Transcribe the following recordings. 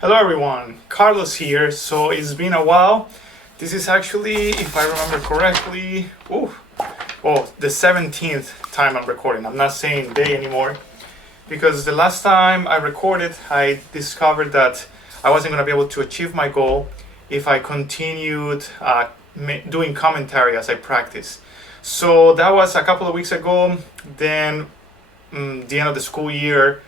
Hello everyone, Carlos here. So it's been a while. This is actually, if I remember correctly, the 17th time I'm recording. I'm not saying day anymore because the last time I recorded, I discovered that I wasn't going to be able to achieve my goal if I continued doing commentary as I practice. So that was a couple of weeks ago. Then the end of the school year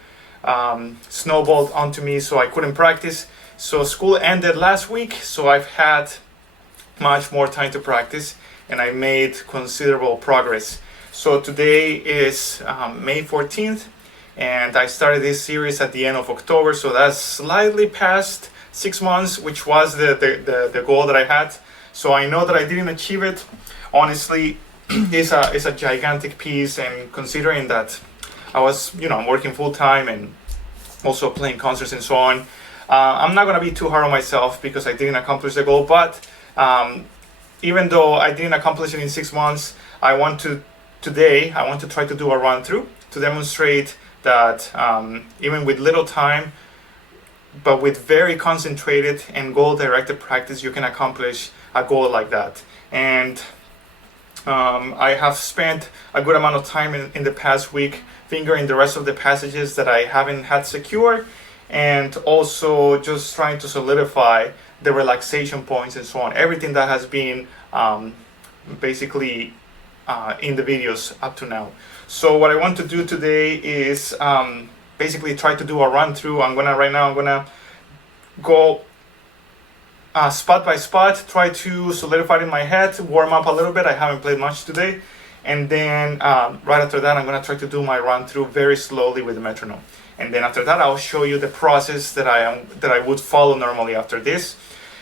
snowballed onto me, so I couldn't practice. So school ended last week, so I've had much more time to practice, and I made considerable progress. So today is May 14th, and I started this series at the end of October, so that's slightly past 6 months, which was the goal that I had. So I know that I didn't achieve it. Honestly, it's a gigantic piece, and considering that I was, I'm working full time and also playing concerts and so on. I'm not gonna be too hard on myself because I didn't accomplish the goal. But even though I didn't accomplish it in 6 months, I want to try to do a run through to demonstrate that even with little time, but with very concentrated and goal directed practice, you can accomplish a goal like that. And I have spent a good amount of time in the past week fingering the rest of the passages that I haven't had secure, and also just trying to solidify the relaxation points and so on. Everything that has been basically in the videos up to now. So what I want to do today is basically try to do a run through. I'm gonna go spot by spot, try to solidify it in my head, warm up a little bit. I haven't played much today. And then right after that, I'm going to try to do my run through very slowly with the metronome. And then after that, I'll show you the process that I would follow normally after this.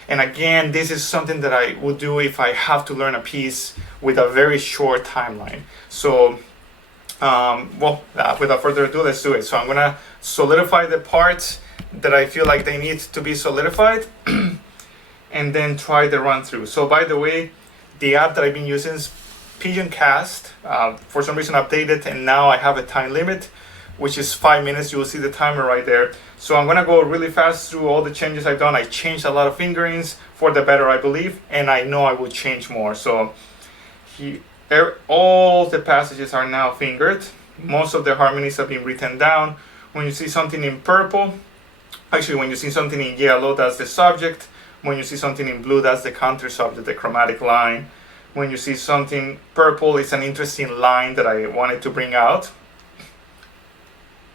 And again, this is something that I would do if I have to learn a piece with a very short timeline. So, without further ado, let's do it. So I'm going to solidify the parts that I feel like they need to be solidified and then try the run through. So by the way, the app that I've been using is Pigeon Cast. For some reason updated, and now I have a time limit, which is 5 minutes. You will see the timer right there. So I'm gonna go really fast through all the changes I've done. I changed a lot of fingerings for the better, I believe, and I know I will change more. So all the passages are now fingered. Most of the harmonies have been written down. When you see something in purple, actually when you see something in yellow, that's the subject. When you see something in blue, that's the counter subject, the chromatic line. When you see something purple, it's an interesting line that I wanted to bring out.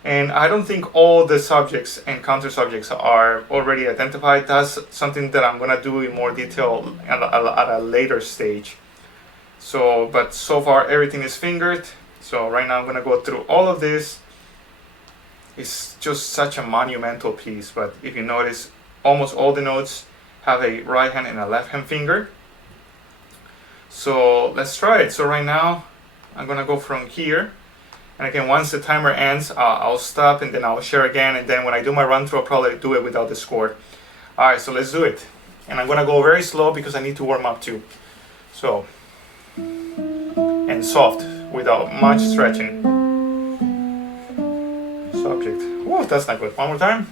And I don't think all the subjects and counter subjects are already identified. That's something that I'm gonna do in more detail at a later stage. But so far everything is fingered. So right now I'm gonna go through all of this. It's just such a monumental piece, but if you notice, almost all the notes have a right hand and a left hand finger. So let's try it. So right now I'm gonna go from here, and again, once the timer ends, I'll stop and then I'll share again, and then when I do my run through, I'll probably do it without the score. Alright, so let's do it. And I'm gonna go very slow because I need to warm up too. So, and soft without much stretching. Subject. Oh, that's not good. One more time.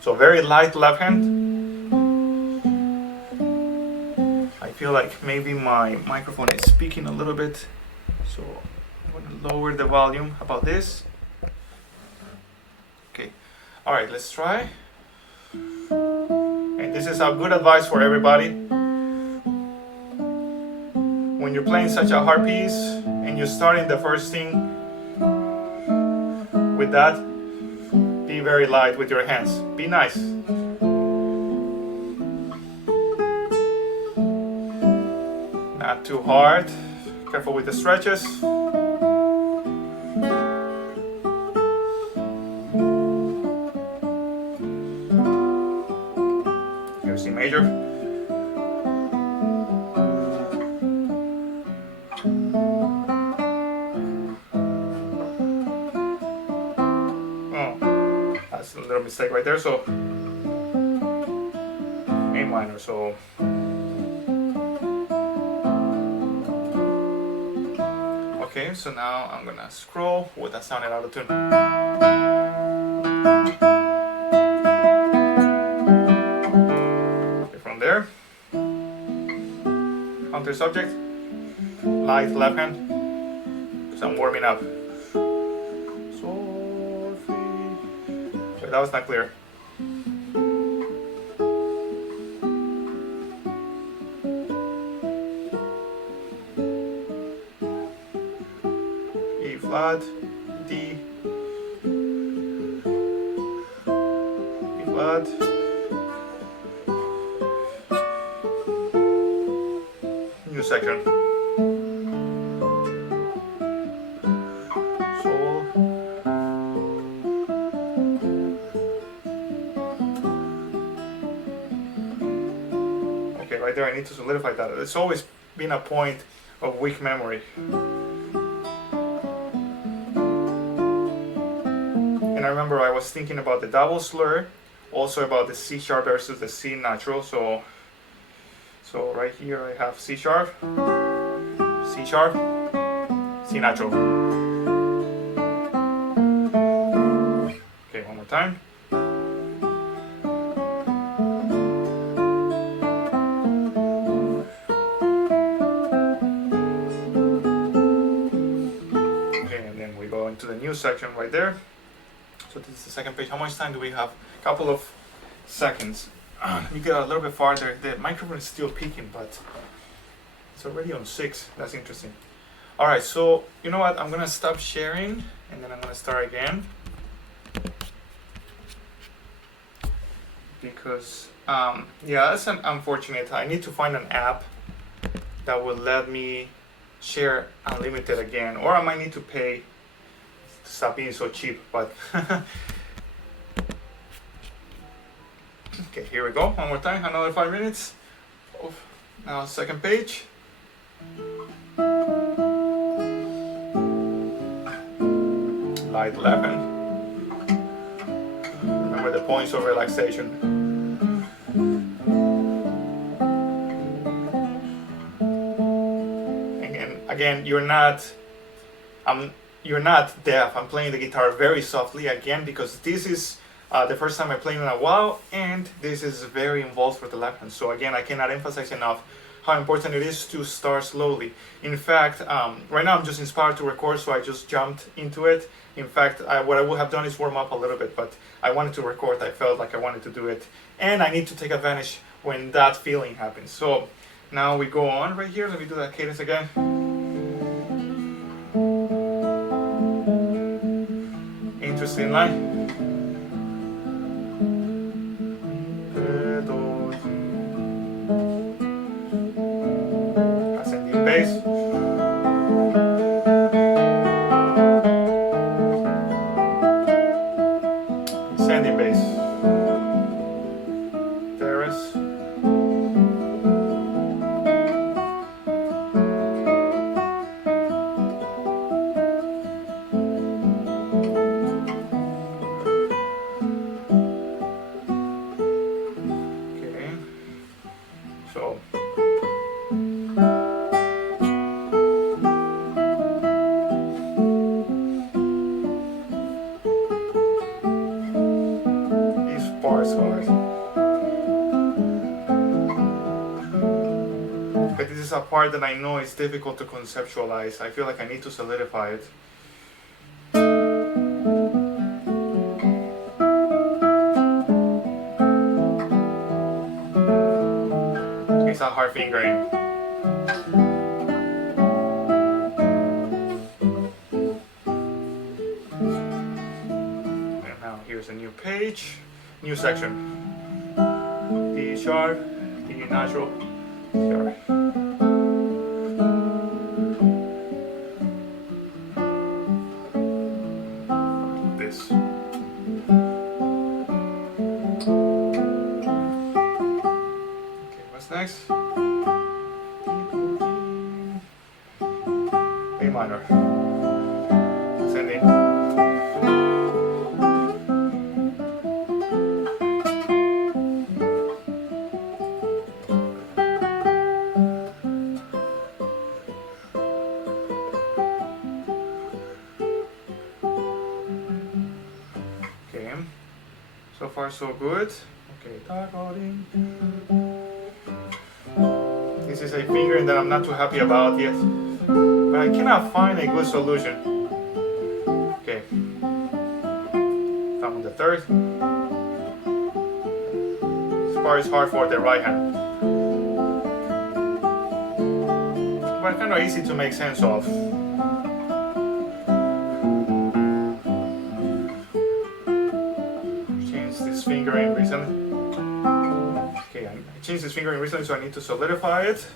So very light left hand. I feel like maybe my microphone is speaking a little bit, so I'm going to lower the volume. How about this? Okay. All right, let's try. And this is a good advice for everybody. When you're playing such a hard piece and you're starting the first thing with that, be very light with your hands. Be nice. Not too hard. Careful with the stretches. Here's C major. Oh, that's a little mistake right there. So A minor. So. Okay, so now I'm gonna scroll with that sounding out of tune. counter subject. Light left hand, because I'm warming up. Sol, fi. Wait, that was not clear. E flat, D, E flat, new section. Sol, okay, right there I need to solidify that. It's always been a point of weak memory. And I remember I was thinking about the double slur, also about the C sharp versus the C natural. So right here I have C sharp, C sharp, C natural. Okay, one more time. Okay, and then we go into the new section right there. So this is the second page. How much time do we have? A couple of seconds. Let me get a little bit farther. The microphone is still peaking, but it's already on 6. That's interesting. All right, so you know what? I'm gonna stop sharing, and then I'm gonna start again. Because, yeah, that's unfortunate. I need to find an app that will let me share unlimited again, or I might need to pay. Stop being so cheap, but okay, here we go. One more time, another 5 minutes. Oh, now second page. Light 11. Remember the points of relaxation. Again, you're not deaf. I'm playing the guitar very softly again because this is the first time I'm playing in a while, and this is very involved for the left hand. So again, I cannot emphasize enough how important it is to start slowly. In fact, right now I'm just inspired to record, so I just jumped into it. In fact, what I would have done is warm up a little bit, but I wanted to record. I felt like I wanted to do it, and I need to take advantage when that feeling happens. So now we go on right here. Let me do that cadence again. Interesting line. Ascending bass. Ascending bass. Terrace. So these parts are. But this is a part that I know is difficult to conceptualize. I feel like I need to solidify it. It's a hard fingering. And now here's a new page, new section. D sharp, D natural, sharp. This. Okay, what's next? A minor. Ascending. Okay, so far so good. Okay, this This is a fingering that I'm not too happy about yet, but I cannot find a good solution. Okay, found the third. This part is hard for the right hand, but kind of easy to make sense of. Change this fingering recently. Okay, I changed this fingering recently, so I need to solidify it.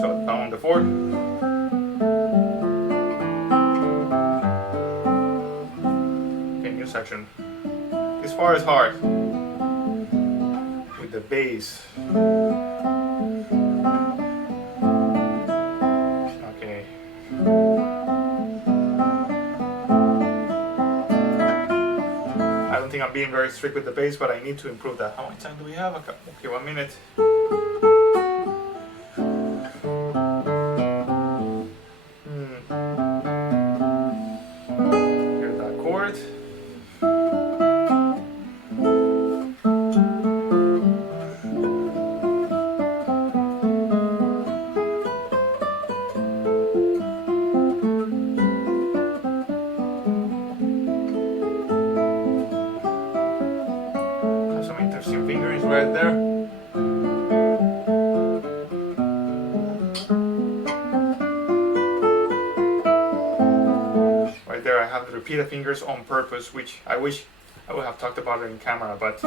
So down the fourth. Okay, new section. This part is hard with the bass. Okay. I don't think I'm being very strict with the bass, but I need to improve that. How much time do we have? Okay, 1 minute. Here's that chord. Fingerings right there. Right there I have the repeated fingers on purpose, which I wish I would have talked about it in camera, but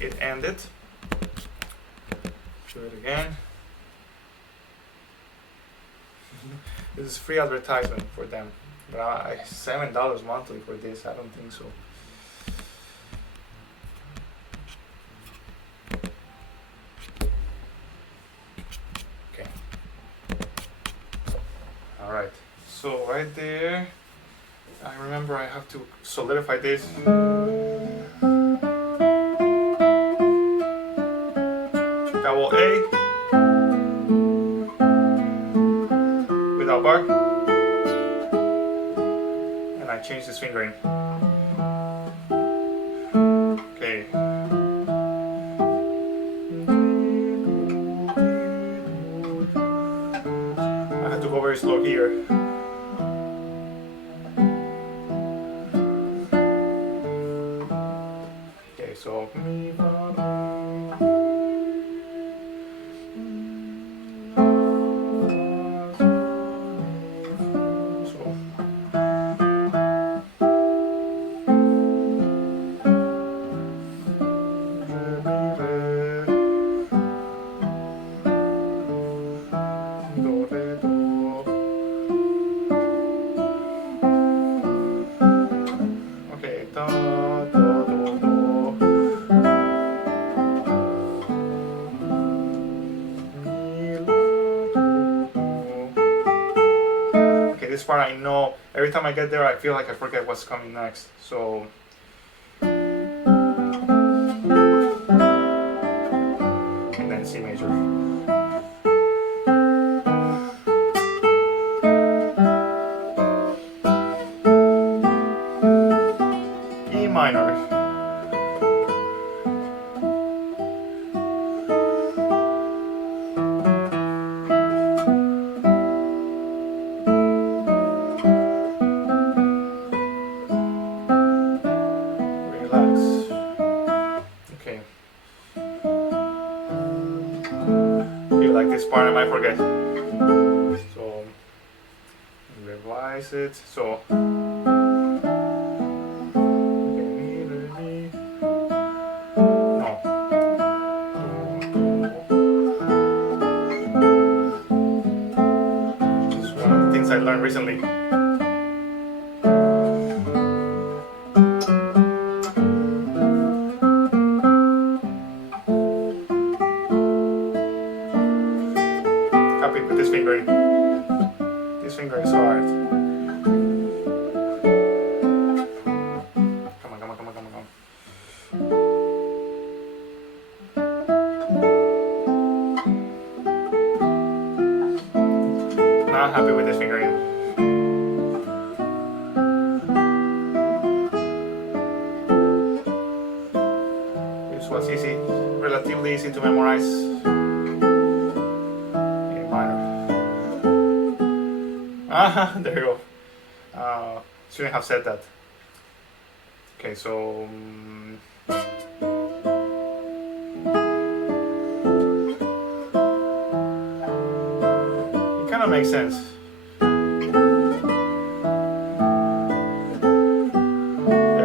it ended. Do it again. This is free advertisement for them, but $7 monthly for this. I don't think so. Okay. All right. So right there, I remember I have to solidify this. Vowel A without bar, and I change this fingering. Okay. I have to go very slow here. Okay, so this part I know, every time I get there I feel like I forget what's coming next, so and then C major. E minor. Like this part I might forget, so revise it. So no, it's one of the things I learned recently. With this fingering. This finger is hard. not happy with this fingering. This was easy, relatively easy to memorize. A minor. Ah, there you go. Shouldn't have said that. Okay, so it kind of makes sense. There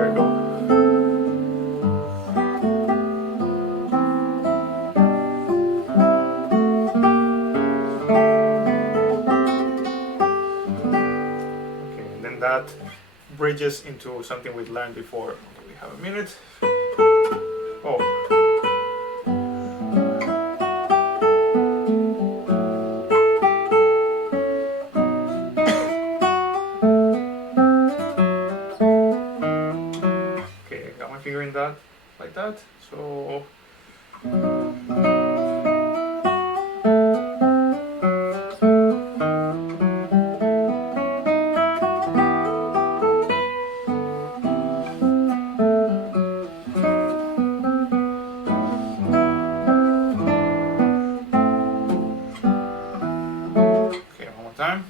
we go. Okay, and then that bridges into something we'd learned before. We have a minute. Oh. Okay, I got my finger in that, like that. So. Time.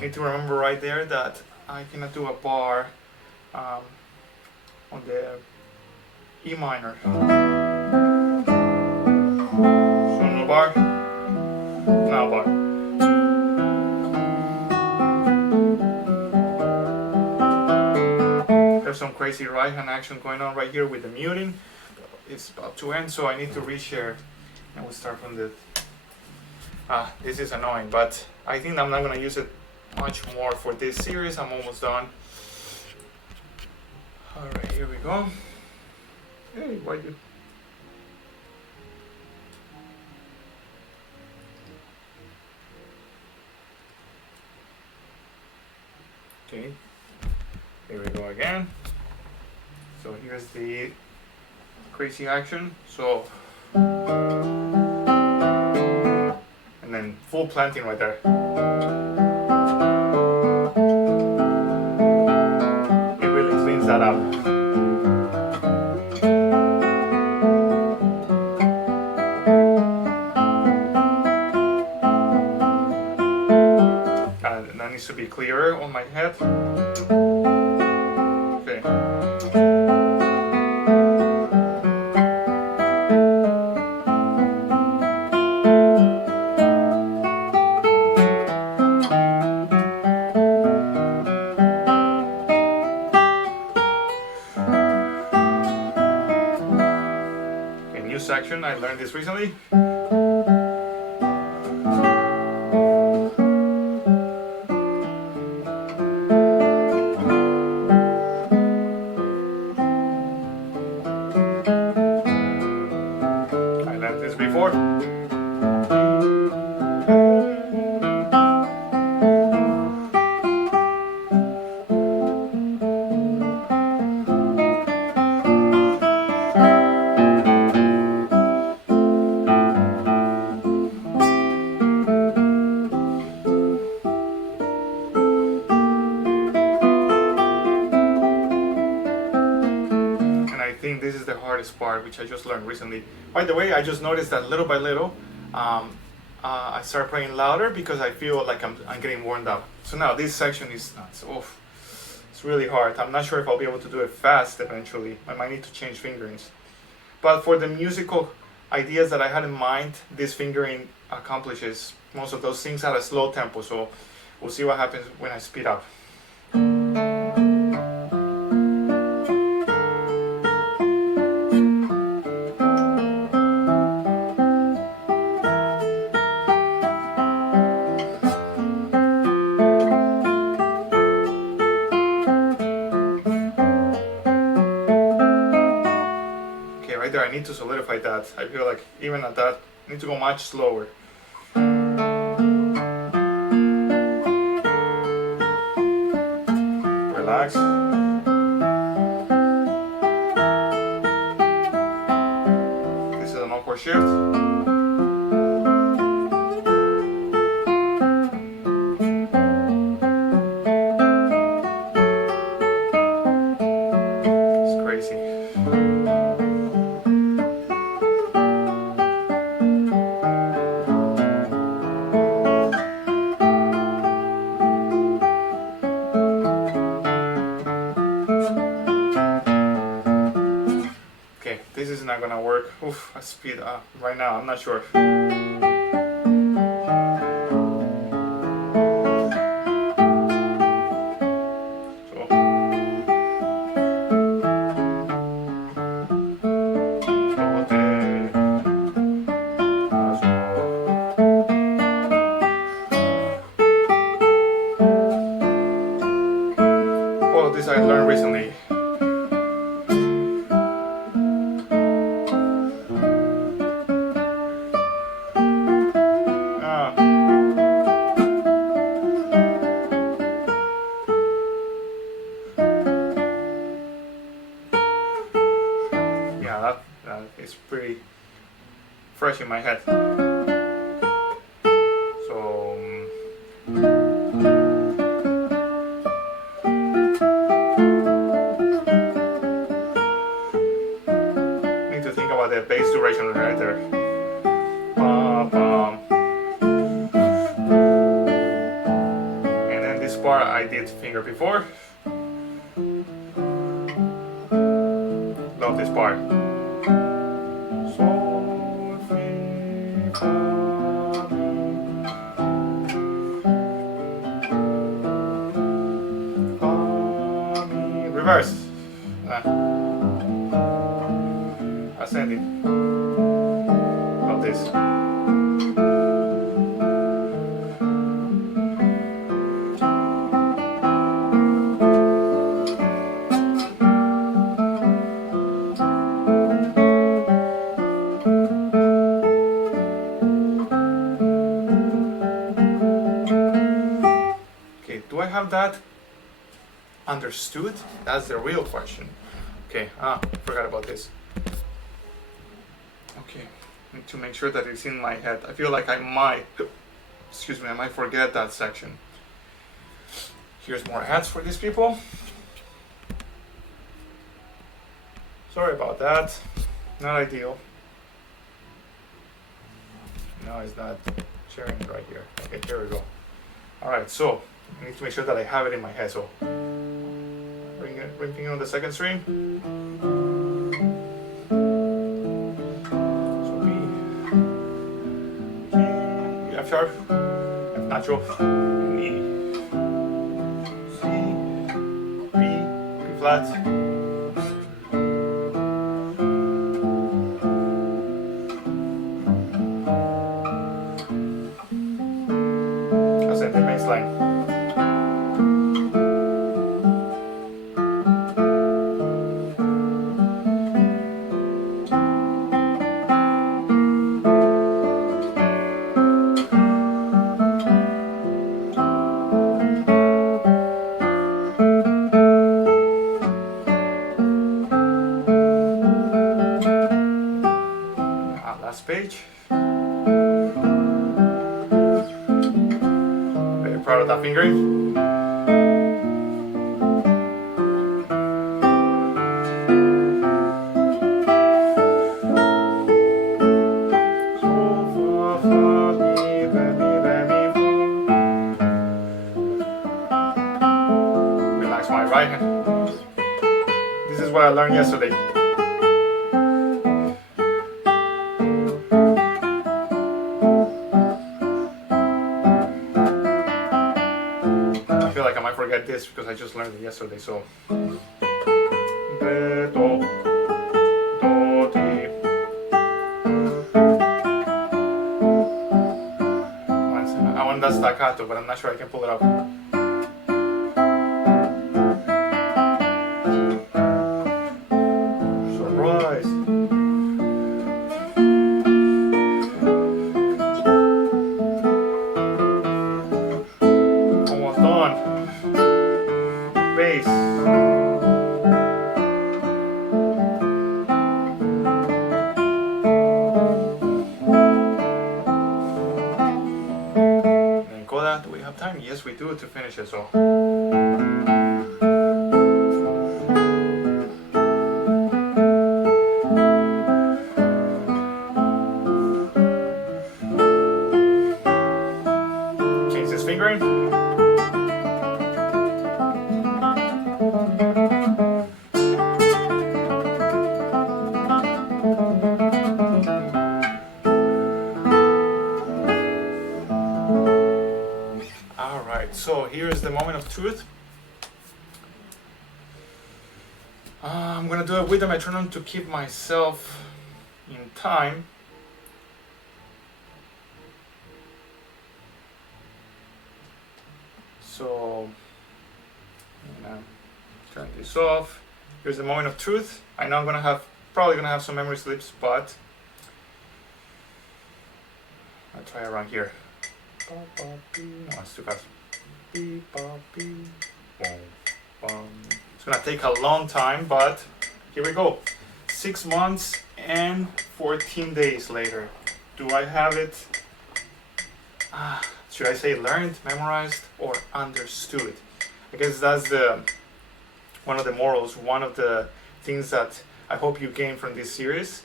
Need to remember right there that I cannot do a bar on the E minor. So no bar, no bar. There's some crazy right hand action going on right here with the muting. It's about to end, so I need to reshare, and we'll start from the. This is annoying, but I think I'm not gonna use it much more for this series. I'm almost done. All right, here we go. Hey, why you? Okay, here we go again. So here's the crazy action. So, and then full planting right there. It really cleans that up. And that needs to be clearer on my head. Okay. Section. I learned this recently. I learned this before. This is the hardest part, which I just learned recently. By the way, I just noticed that little by little, I start playing louder because I feel like I'm getting warmed up. So now this section is nuts. Oof. It's really hard. I'm not sure if I'll be able to do it fast eventually. I might need to change fingerings. But for the musical ideas that I had in mind, this fingering accomplishes most of those things at a slow tempo. So we'll see what happens when I speed up. There, I need to solidify that. I feel like even at that, I need to go much slower. Relax. chord shift. This is not gonna work. Oof, I speed up right now. I'm not sure. Well, this I learned recently. That is pretty fresh in my head. So need to think about the bass duration right there. And then this part I did finger before. Love this part. Reverse. Ascending. Love this. Okay, do I have that understood? That's the real question. Okay, forgot about this. Okay, need to make sure that it's in my head. I feel like I might forget that section. Here's more ads for these people. Sorry about that. Not ideal. No, it's not sharing right here. Okay, here we go. Alright, so I need to make sure that I have it in my head. So ring finger on the second string. So B, G, F sharp, F natural, and E, C, B, B flat. Ascending bass line. Last page. Very proud of that fingering. Relax my right hand. This is what I learned yesterday. I feel like I might forget this because I just learned it yesterday. So, re, do, ti. I want that staccato, but I'm not sure I can pull it up. Surprise! Almost done. Bass. 2 to finish it. So. Change this fingering. Alright, so here is the moment of truth. I'm gonna do it with the metronome to keep myself in time. So I'm gonna turn this off. Here's the moment of truth. I know I'm probably gonna have some memory slips, but I'll try around here. No, it's too fast. It's gonna take a long time, but here we go. 6 months and 14 days later. Do I have it? Should I say learned, memorized, or understood? I guess that's one of the morals, one of the things that I hope you gain from this series.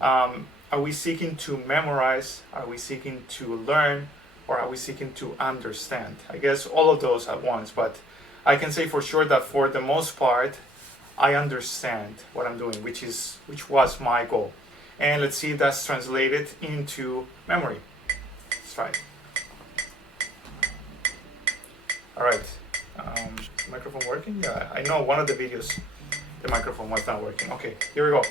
Are we seeking to memorize? Are we seeking to learn? Or are we seeking to understand? I guess all of those at once, but I can say for sure that for the most part, I understand what I'm doing, which was my goal. And let's see if that's translated into memory. Let's try it. All right, microphone working? Yeah, I know one of the videos, the microphone was not working. Okay, here we go.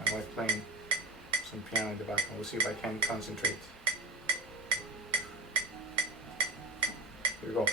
My wife playing some piano in the background. We'll see if I can concentrate. Here we go.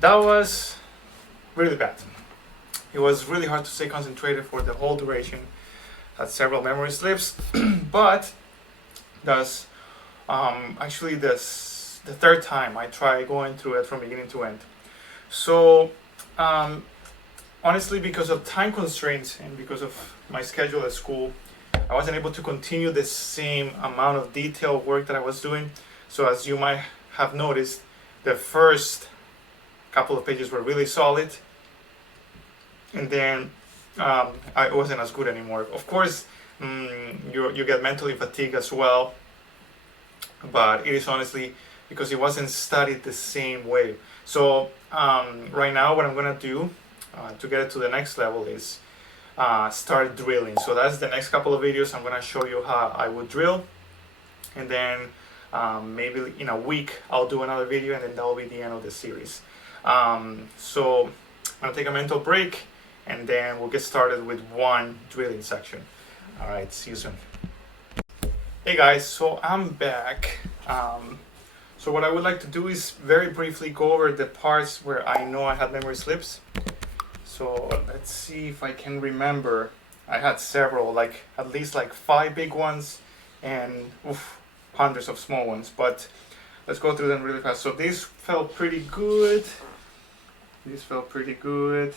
That was really bad. It was really hard to stay concentrated for the whole duration. Had several memory slips, but that's actually this the third time I try going through it from beginning to end. So honestly, because of time constraints and because of my schedule at school, I wasn't able to continue the same amount of detailed work that I was doing. So as you might have noticed, the first couple of pages were really solid, and then I wasn't as good anymore. Of course, you get mentally fatigued as well, but it is honestly because it wasn't studied the same way. So right now, what I'm gonna do to get it to the next level is start drilling. So that's the next couple of videos. I'm gonna show you how I would drill, and then maybe in a week I'll do another video, and then that will be the end of the series. So I'm gonna take a mental break, and then we'll get started with one drilling section. All right, see you soon. Hey guys, so I'm back. So what I would like to do is very briefly go over the parts where I know I had memory slips. So let's see if I can remember. I had several, like at least like 5 big ones and hundreds of small ones. But let's go through them really fast. So this felt pretty good. This felt pretty good.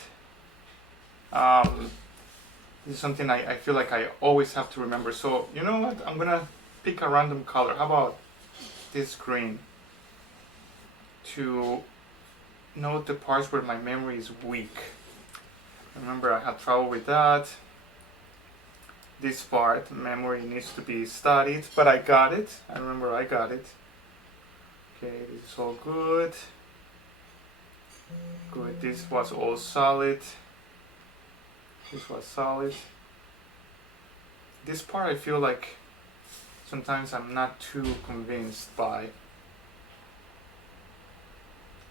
This is something I feel like I always have to remember. So you know what? I'm gonna pick a random color. How about this green? To note the parts where my memory is weak. Remember, I had trouble with that. This part, memory needs to be studied, but I got it. I remember I got it. Okay, this is all good. Good, this was all solid. This was solid. This part I feel like sometimes I'm not too convinced by.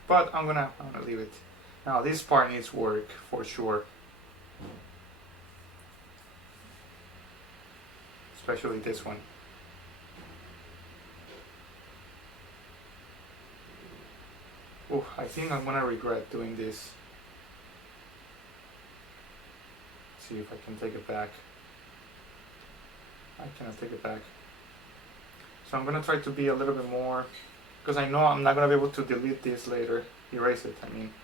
But I'm gonna leave it. Now this part needs work for sure. Especially this one. Oh, I think I'm gonna regret doing this. Let's see if I can take it back. I cannot take it back. So I'm gonna try to be a little bit more, because I know I'm not gonna be able to delete this later, erase it, I mean.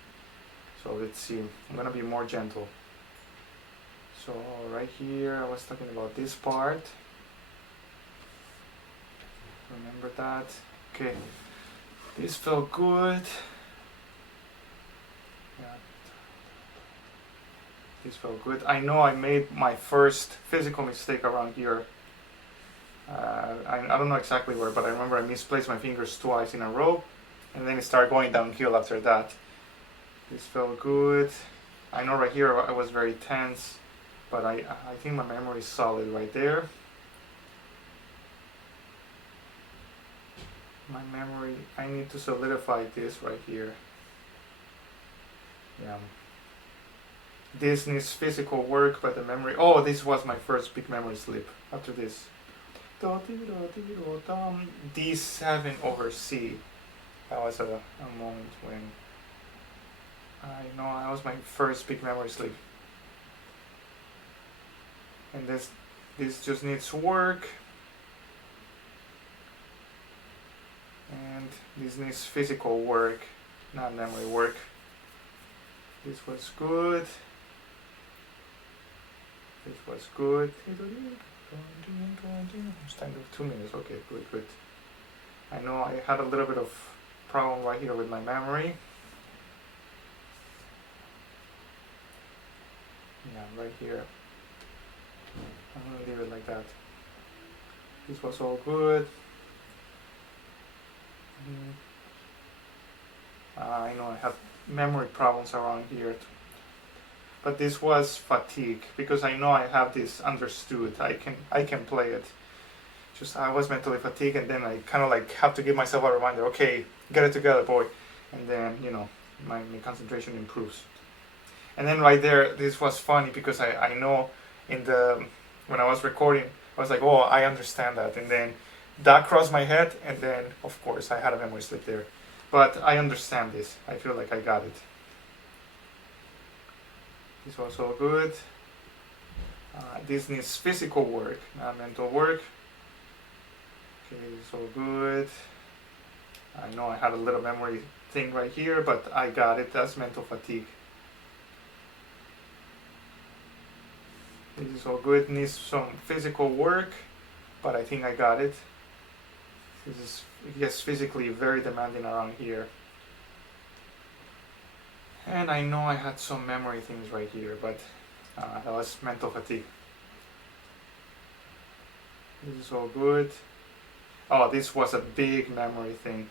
So let's see, I'm gonna be more gentle. So right here, I was talking about this part. Remember that? Okay, this felt good. Yeah. This felt good. I know I made my first physical mistake around here. I don't know exactly where, but I remember I misplaced my fingers twice in a row, and then it started going downhill after that. This felt good. I know right here I was very tense, but I think my memory is solid right there. My memory, I need to solidify this right here. Yeah. This needs physical work, but the memory, oh, this was my first big memory slip after this. D7 over C. That was a moment when I know that was my first big memory slip. And this just needs work. And this needs physical work, not memory work. This was good. This was good. It's time to 2 minutes. Okay, good, good. I know I had a little bit of problem right here with my memory. Yeah, right here. I'm gonna leave it like that. This was all good. I know I have memory problems around here, but this was fatigue, because I know I have this understood. I can play it. Just I was mentally fatigued, and then I kind of like have to give myself a reminder. Okay, get it together, boy, and then my concentration improves. And then right there, this was funny because I know when I was recording, I was like, oh, I understand that, and then that crossed my head, and then of course I had a memory slip there. But I understand this. I feel like I got it. This was all good. This needs physical work, not mental work. Okay, it's all good. I know I had a little memory thing right here, but I got it. That's mental fatigue. This is all good. Needs some physical work, but I think I got it. This is, yes, physically very demanding around here. And I know I had some memory things right here, but That was mental fatigue. This is all good. Oh, this was a big memory thing.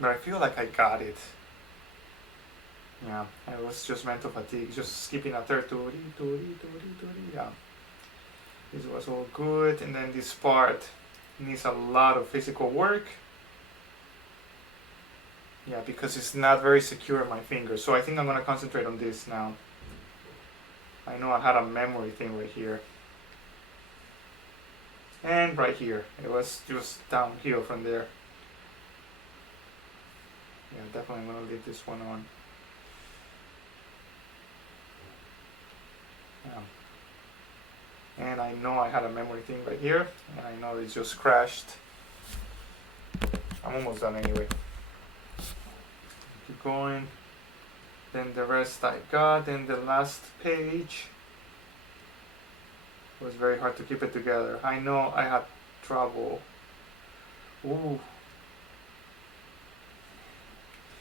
But I feel like I got it. Yeah, it was just mental fatigue, just skipping a third. Yeah, this was all good. And then this part needs a lot of physical work. Yeah, because it's not very secure in my fingers. So I think I'm going to concentrate on this now. I know I had a memory thing right here. And right here. It was just downhill from there. Yeah, definitely I'm going to leave this one on. Yeah. And I know I had a memory thing right here. And I know it just crashed. I'm almost done anyway. Keep going. Then the rest I got. Then the last page. It was very hard to keep it together. I know I had trouble. Ooh.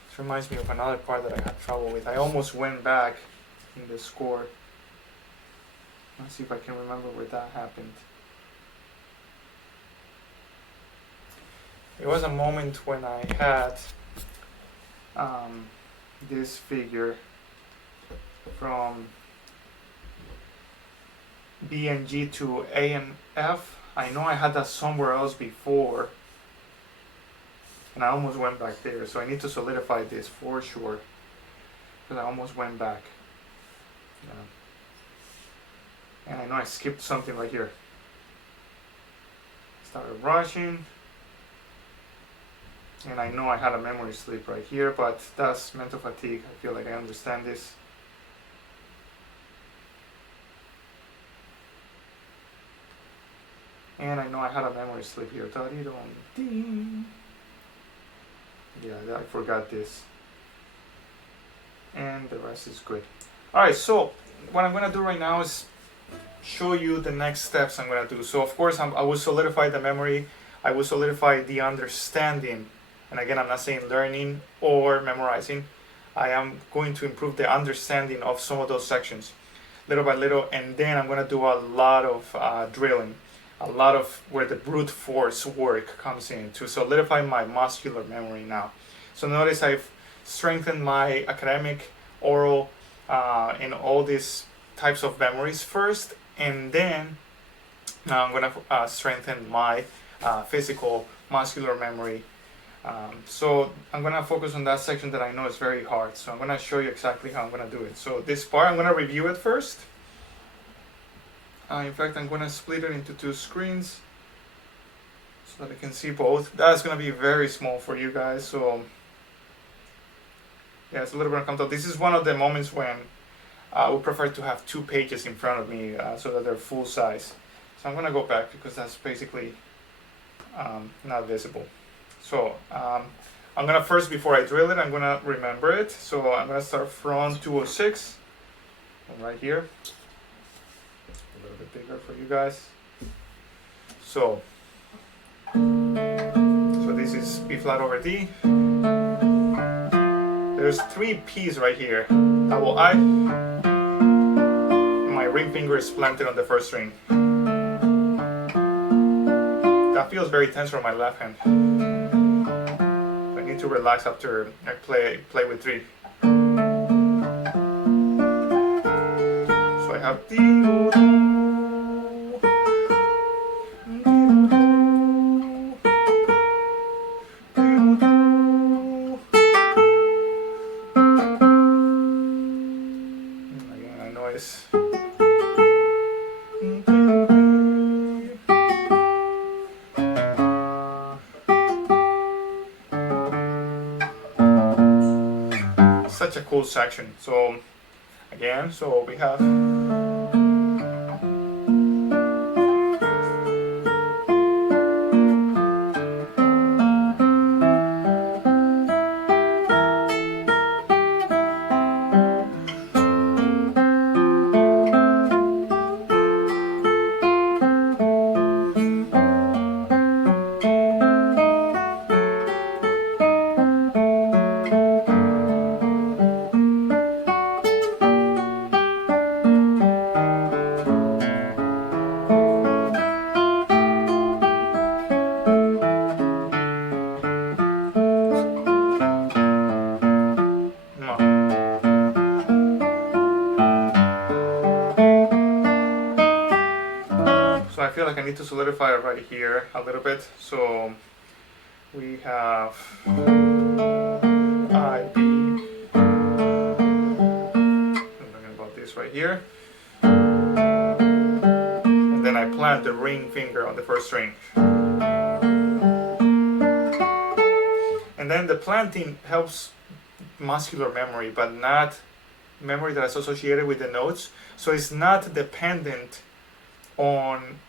This reminds me of another part that I had trouble with. I almost went back in the score. Let's see if I can remember where that happened. It was a moment when I had this figure from B and G to A and F. I know I had that somewhere else before, and I almost went back there, so I need to solidify this for sure, because I almost went back. Yeah. And I know I skipped something right here. Started rushing, and I know I had a memory slip right here, but that's mental fatigue. I feel like I understand this. And I know I had a memory slip here. Yeah, I forgot this. And the rest is good. Alright, so what I'm going to do right now is show you the next steps I'm going to do. So of course I will solidify the memory. I will solidify the understanding. And again, I'm not saying learning or memorizing. I am going to improve the understanding of some of those sections little by little. And then I'm going to do a lot of drilling. A lot of where the brute force work comes in to solidify my muscular memory now. So notice I've strengthened my academic, oral, and all these types of memories first, and then now I'm going to strengthen my physical muscular memory. So I'm going to focus on that section that I know is very hard. So I'm going to show you exactly how I'm going to do it. So this part, I'm going to review it first. In fact, I'm going to split it into two screens so that I can see both. That's going to be very small for you guys. So yeah, it's a little bit uncomfortable. This is one of the moments when I would prefer to have 2 pages in front of me so that they're full size. So I'm going to go back because that's basically not visible. So I'm going to first, before I drill it, I'm going to remember it. So I'm going to start from 206 right here. A little bit bigger for you guys. So this is B flat over D. There's 3 P's right here. Double I. And my ring finger is planted on the first string. That feels very tense from my left hand. I need to relax after I play with 3. So I have D. Such a cool section. So again, so we have feel like I need to solidify it right here a little bit. So we have I, B. I'm talking about this right here. And then I plant the ring finger on the first string. And then the planting helps muscular memory, but not memory that's associated with the notes. So it's not dependent on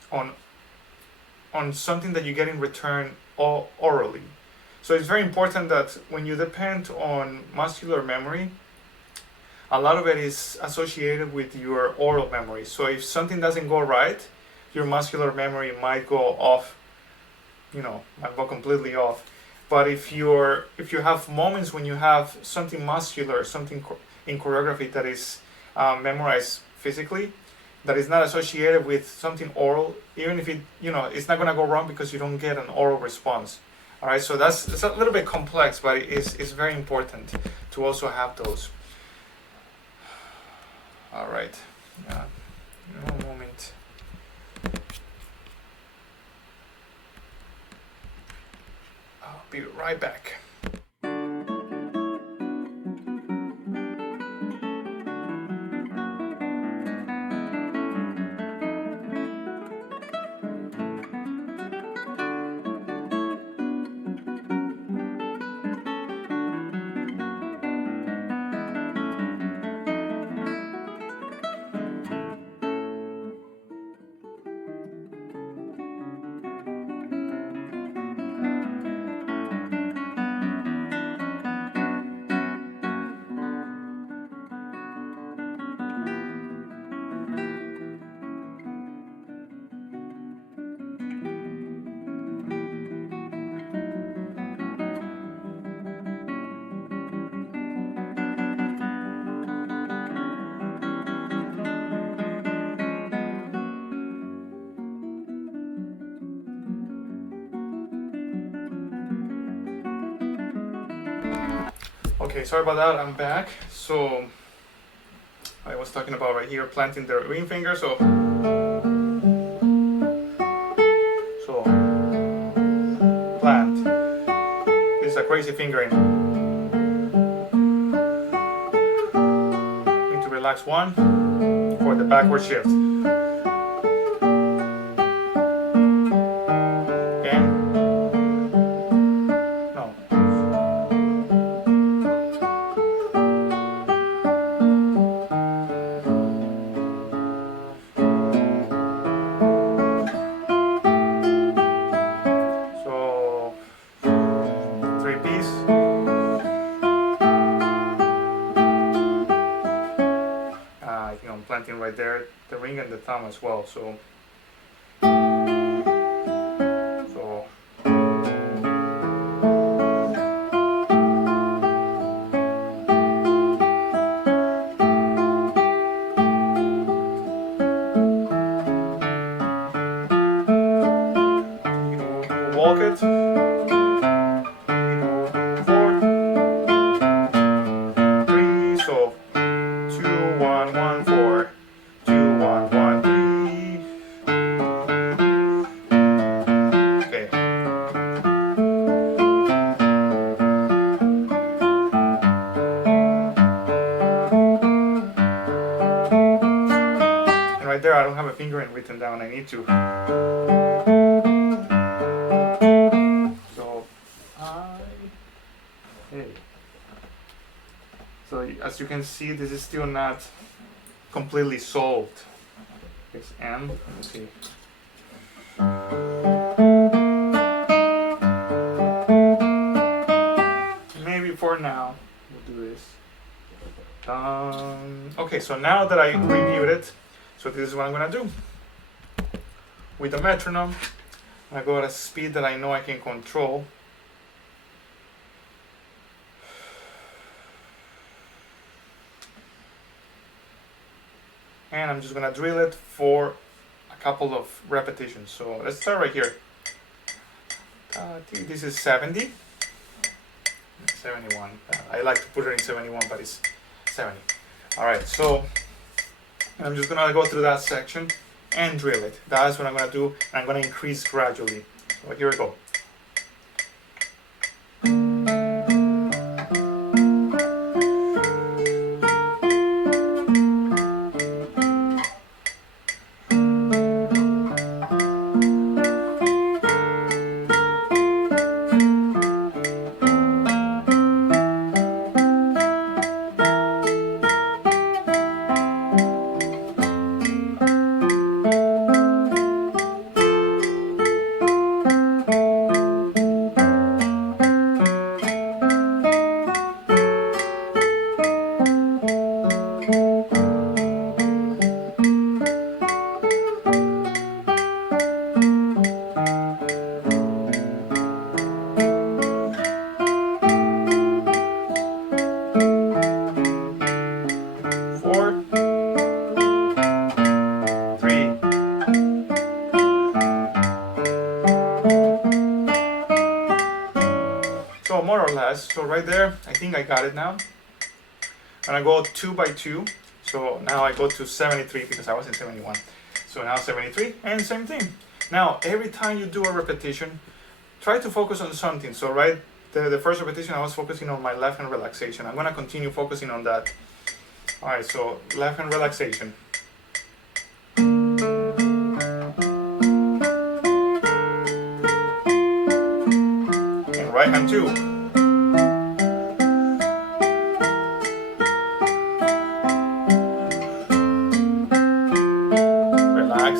something that you get in return orally. So it's very important that when you depend on muscular memory, a lot of it is associated with your oral memory. So if something doesn't go right, your muscular memory might go off, might go completely off. But if you have moments when you have something muscular, something in choreography that is memorized physically, that is not associated with something oral, even if it's not gonna go wrong because you don't get an oral response. All right, so it's a little bit complex, but it's very important to also have those. All right, one moment. I'll be right back. Okay, sorry about that, I'm back. So I was talking about right here planting the ring finger. So plant. This is a crazy fingering. Need to relax one for the backward shift. Planting right there, the ring and the thumb as well. So walk it. 4, 3. So 2, 1, 1, 4. 2, 1, 1, 3. Okay. And right there, I don't have a fingering written down. I need to. So So as you can see, this is still not completely solved. It's M. Let me see. Maybe for now we'll do this. Okay, so now that I reviewed it, so this is what I'm gonna do. With the metronome, I go at a speed that I know I can control. And I'm just gonna drill it for a couple of repetitions. So let's start right here. I think this is 70. 71. I like to put it in 71, but it's 70. All right, so I'm just gonna go through that section. and drill it. That's what I'm gonna do, and I'm gonna increase gradually. So here we go. So more or less, so right there, I think I got it now. And I go 2 by 2. So now I go to 73 because I was in 71. So now 73 and same thing. Now every time you do a repetition, try to focus on something. So right, the first repetition I was focusing on my left hand relaxation. I'm gonna continue focusing on that. All right, so left hand relaxation. And right hand too. Relax.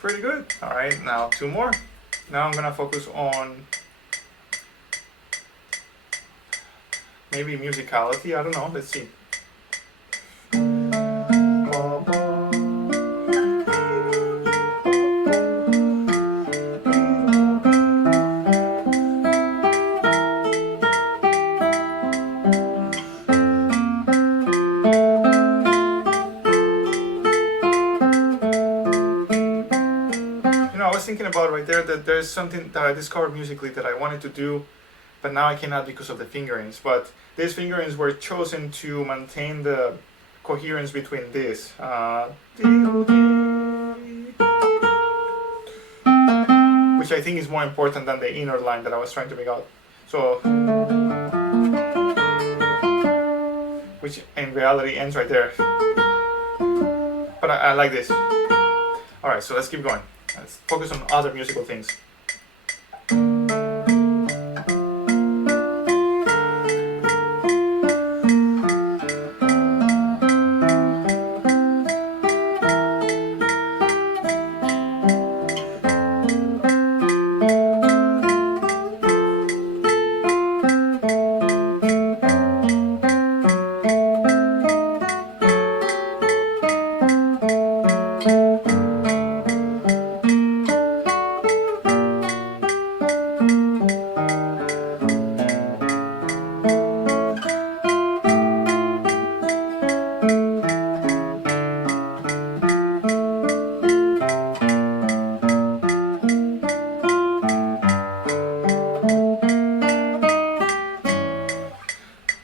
Pretty good. All right, now 2 more. Now I'm gonna focus on maybe musicality. I don't know. Let's see. I was thinking about right there that there's something that I discovered musically that I wanted to do, but now I cannot because of the fingerings. But these fingerings were chosen to maintain the coherence between this. Which I think is more important than the inner line that I was trying to make out. So, which in reality ends right there. But I like this. Alright, so let's keep going. Let's focus on other musical things.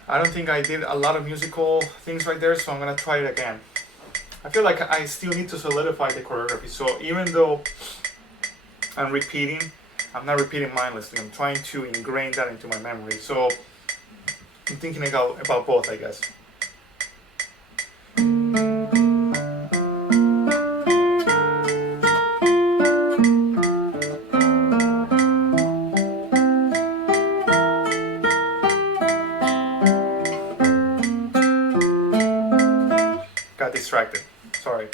I don't think I did a lot of musical things right there, so I'm gonna try it again. I feel like I still need to solidify the choreography, so even though I'm repeating, I'm not repeating mindlessly, I'm trying to ingrain that into my memory. So I'm thinking about both, I guess. Got distracted, sorry.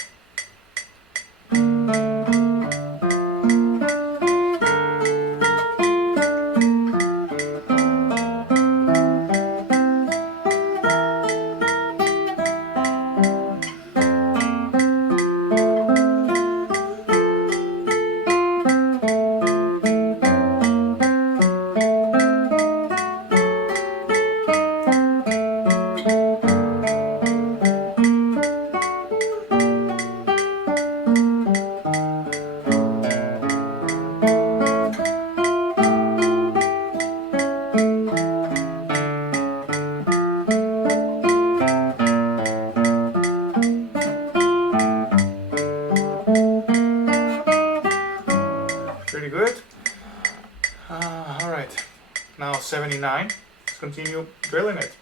fine. Let's continue drilling it.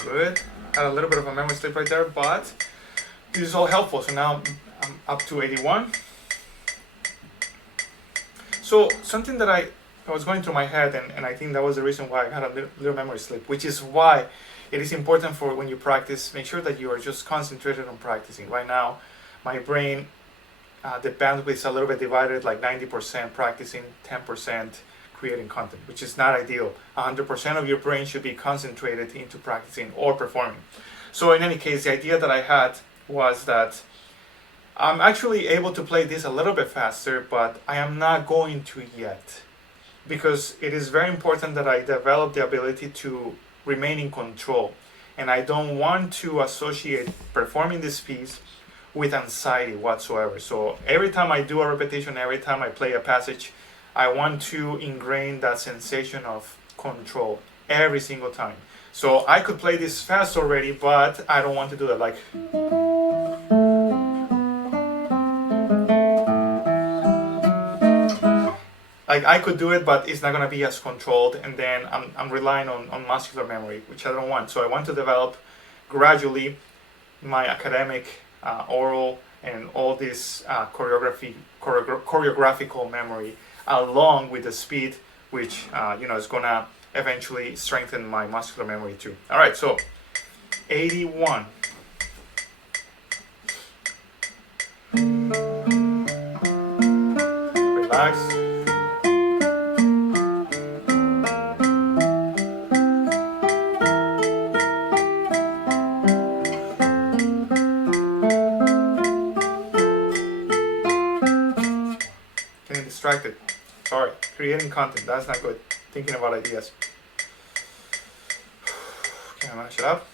Good. Had a little bit of a memory slip right there, but this is all helpful. So now I'm up to 81. So something that I was going through my head, and I think that was the reason why I had a little memory slip, which is why it is important for when you practice, make sure that you are just concentrated on practicing. Right now, my brain, the bandwidth is a little bit divided, like 90% practicing, 10% creating content, which is not ideal. 100% of your brain should be concentrated into practicing or performing. So in any case, the idea that I had was that I'm actually able to play this a little bit faster, but I am not going to yet, because it is very important that I develop the ability to remain in control. And I don't want to associate performing this piece with anxiety whatsoever. So every time I do a repetition, every time I play a passage, I want to ingrain that sensation of control every single time. So I could play this fast already, but I don't want to do that. Like I could do it, but it's not going to be as controlled, and then I'm relying on muscular memory, which I don't want. So I want to develop gradually my academic, oral, and all this choreographical memory, along with the speed, which is going to eventually strengthen my muscular memory too. All right, so 81. Relax. Getting distracted. Sorry, creating content, that's not good. Thinking about ideas. Can I match it up?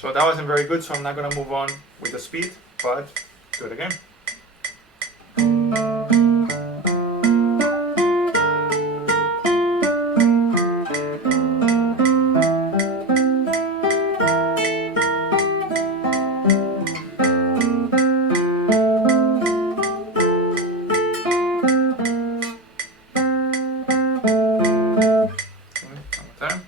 So that wasn't very good, so I'm not going to move on with the speed, but do it again. One more time.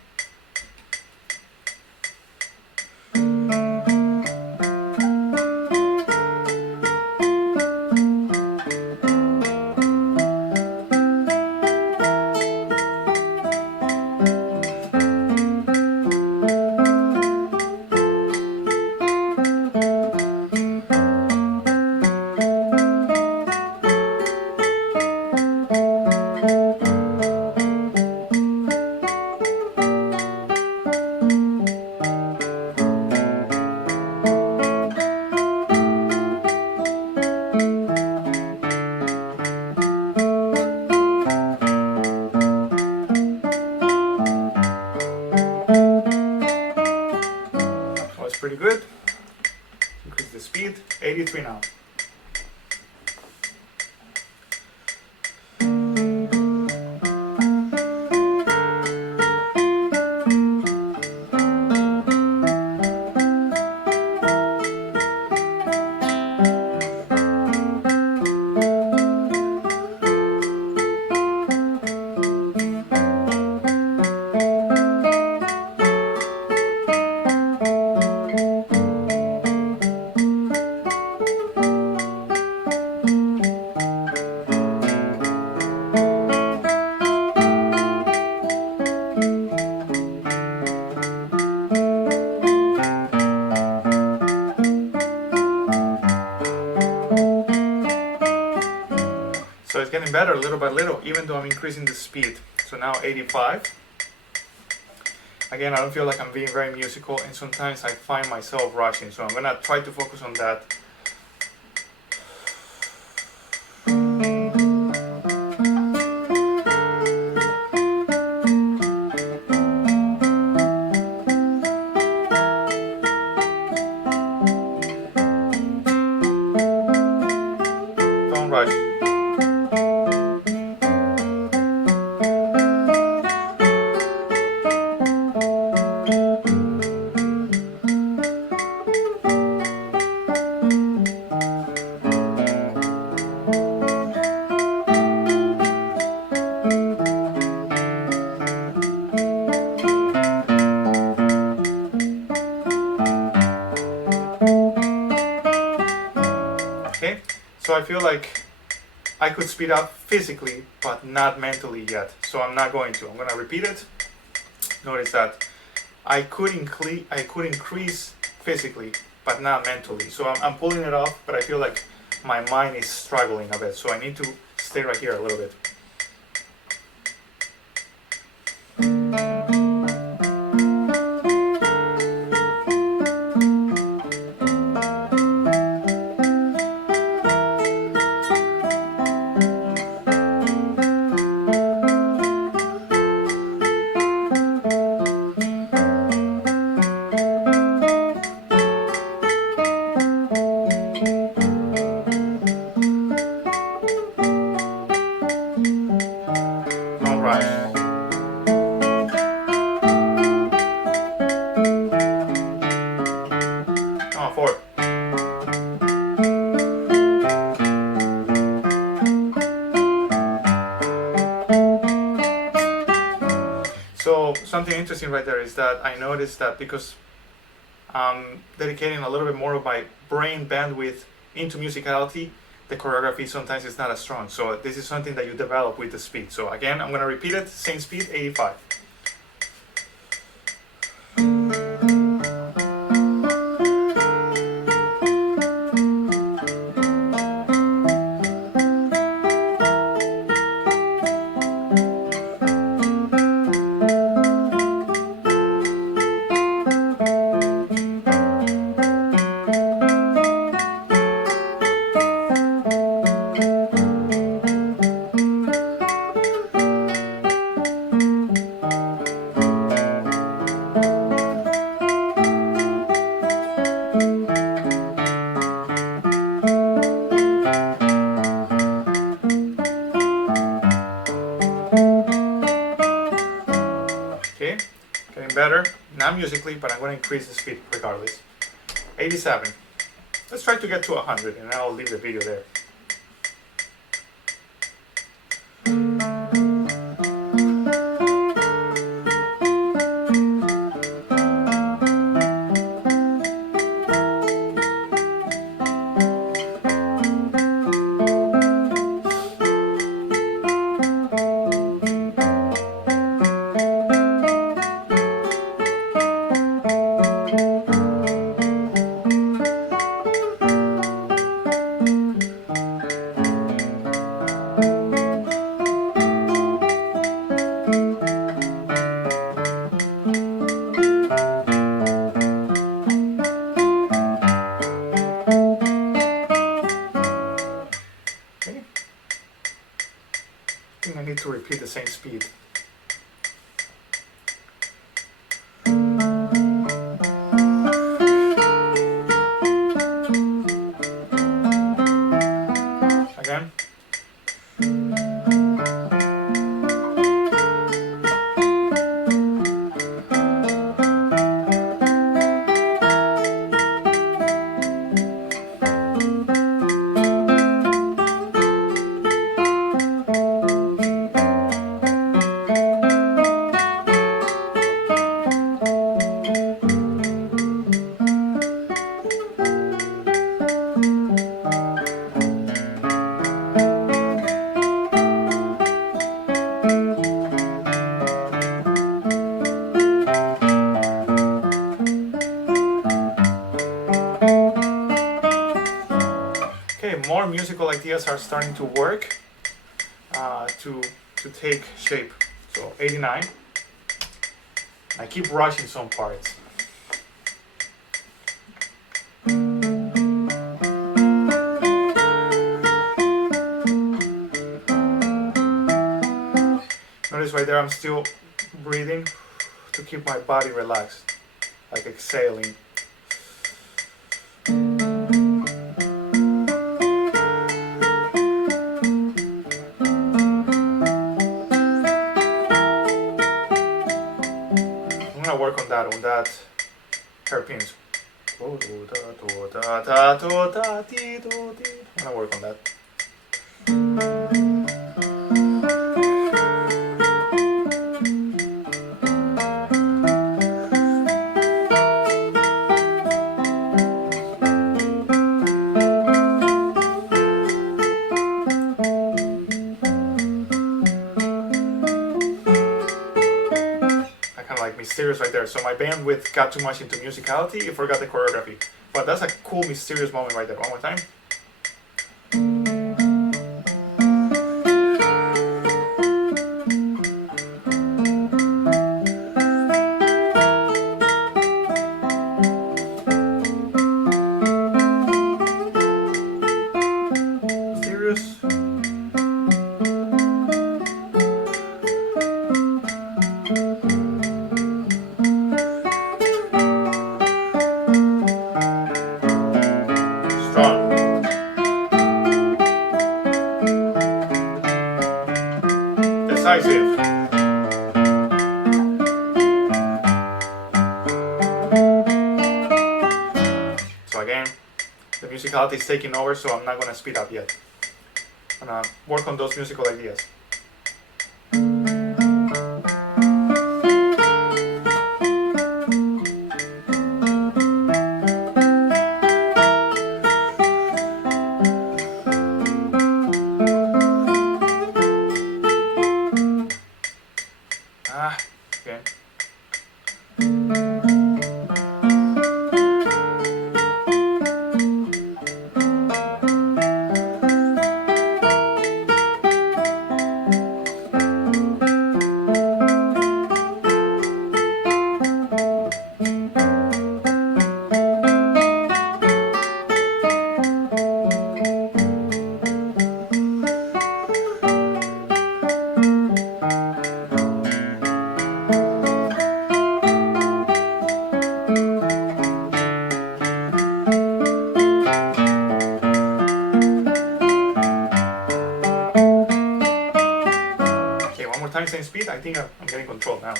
So it's getting better little by little, even though I'm increasing the speed. So now 85. Again, I don't feel like I'm being very musical, and sometimes I find myself rushing. So I'm gonna try to focus on that. Don't rush. Okay, so I feel like I could speed up physically, but not mentally yet. So I'm not going to. I'm gonna repeat it. Notice that I could increase physically, but not mentally. So I'm pulling it off, but I feel like my mind is struggling a bit. So I need to stay right here a little bit. All right. Oh, 4. So something interesting right there is that I noticed that because I'm dedicating a little bit more of my brain bandwidth into musicality, the choreography sometimes is not as strong. So this is something that you develop with the speed. So again, I'm gonna repeat it, same speed, 85. Okay, getting better, not musically, but I'm going to increase the speed regardless. 87. Let's try to get to 100, and I'll leave the video there. Okay. I think I need to repeat the same speed. Again. Okay, more musical ideas are starting to work. to take shape. So 89. I keep rushing some parts. Notice right there I'm still breathing to keep my body relaxed, like exhaling. I'm gonna work on that hairpins. I'm gonna work on that. Like mysterious right there. So my bandwidth got too much into musicality, it forgot the choreography. But that's a cool mysterious moment right there. One more time. Mysterious. Decisive. So again, the musicality is taking over, so I'm not going to speed up yet. I'm going to work on those musical ideas. Okay. Time, same speed. I think I'm getting control now.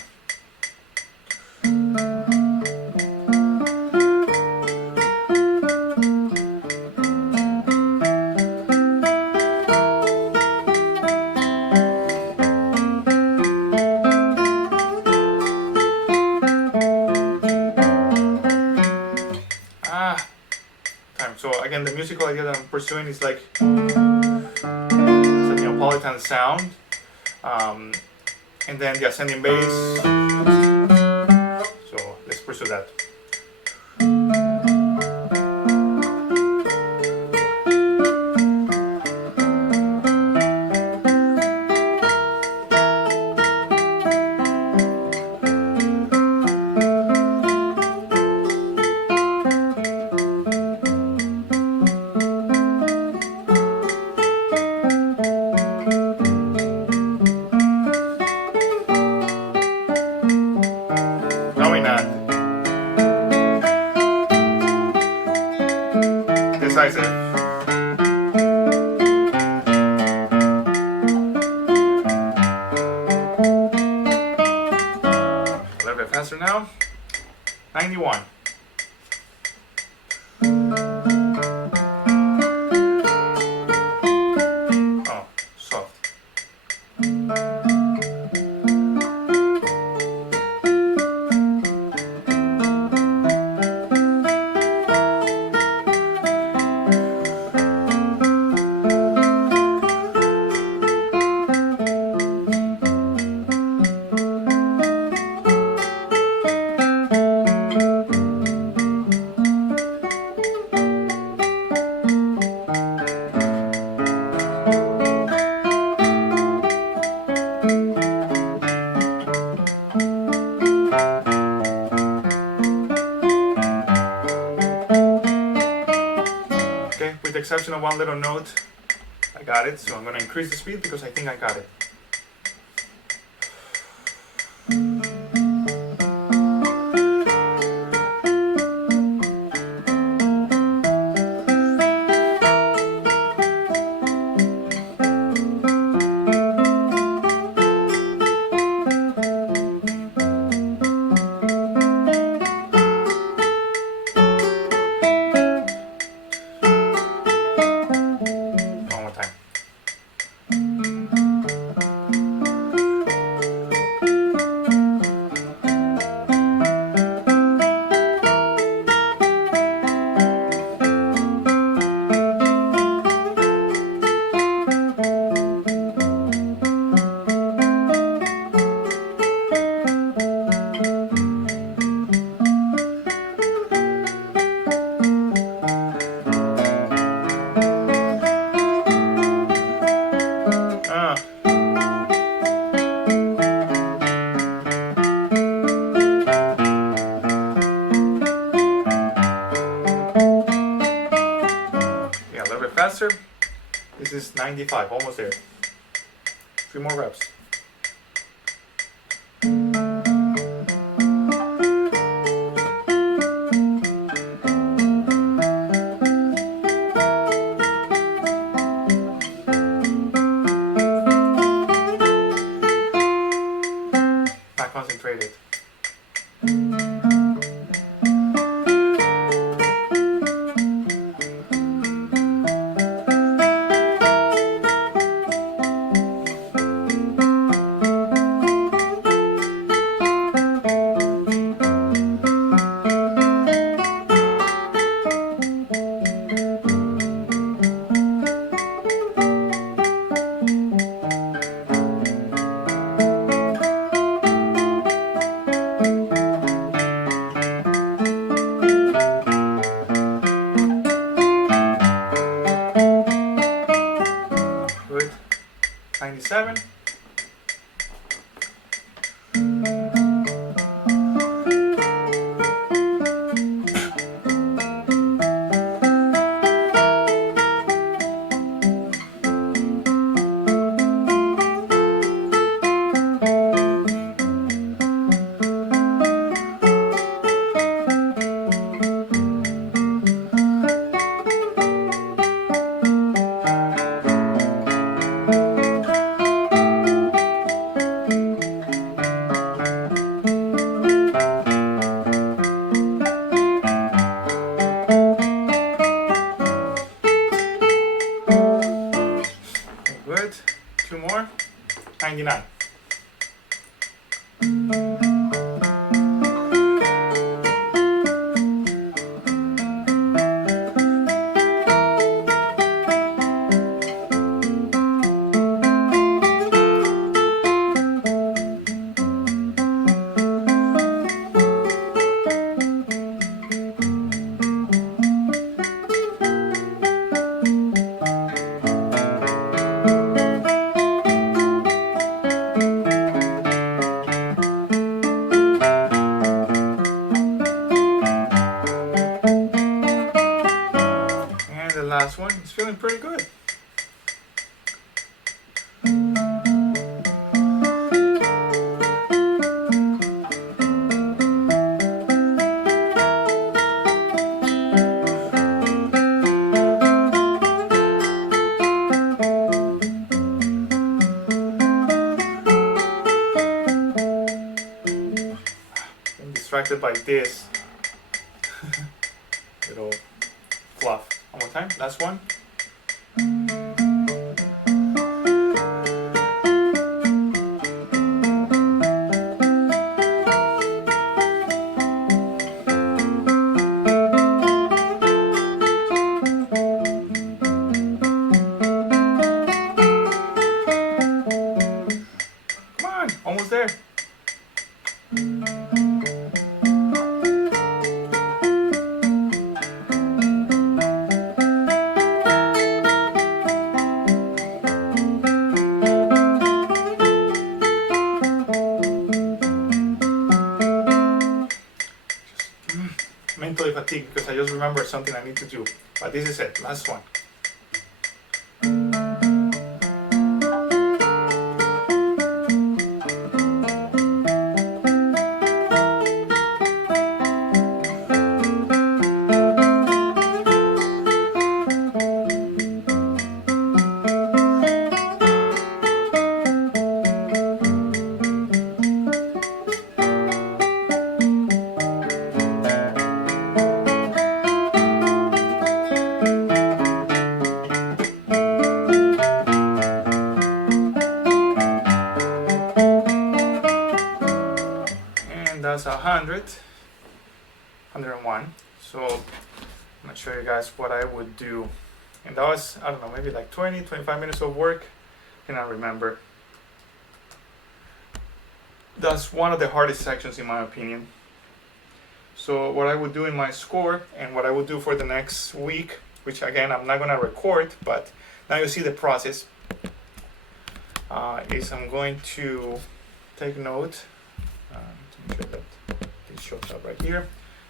Time. So again, the musical idea that I'm pursuing is like it's a Neapolitan sound. And then the ascending bass. So let's pursue that. Decisive. A little bit faster now. 91. Oh, soft. exception of one little note, I got it. So I'm going to increase the speed because I think I got it. One more time. Yeah, a little bit faster. This is 95, almost there. 3 more reps. Not concentrated. Good. 97. Good. 2 more. 99. And the last one is feeling pretty good. I'm distracted by this little fluff. One more time, last one. Come on, almost there. Mentally fatigued because I just remembered something I need to do. But this is it, last one. that's 100, 101. So I'm gonna show you guys what I would do. And that was, I don't know, maybe like 20, 25 minutes of work. I cannot remember. That's one of the hardest sections in my opinion. So what I would do in my score and what I would do for the next week, which again I'm not gonna record, but now you see the process, is I'm going to take note to make sure that this shows up right here.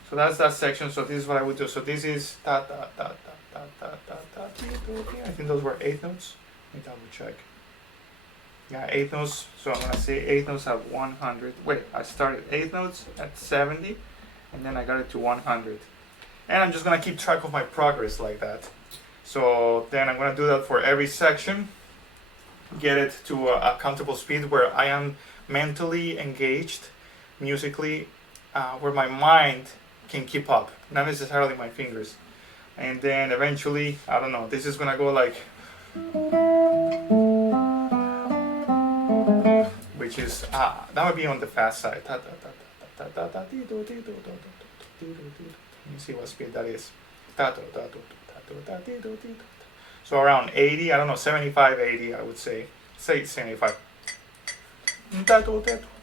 So that's that section. So this is what I would do. So this is ta ta ta ta ta ta ta ta. I think those were 8 notes. Let me double check. Yeah, 8 notes. So I'm gonna say 8 notes at 100. Wait, I started 8 notes at 70, and then I got it to 100. And I'm just gonna keep track of my progress like that. So then I'm gonna do that for every section. Get it to a comfortable speed where I am mentally engaged, musically, where my mind can keep up, not necessarily my fingers. And then eventually, I don't know, this is gonna go like, which is that would be on the fast side. Let me see what speed that is. So around 80, I don't know, 75, 80, I would say 75.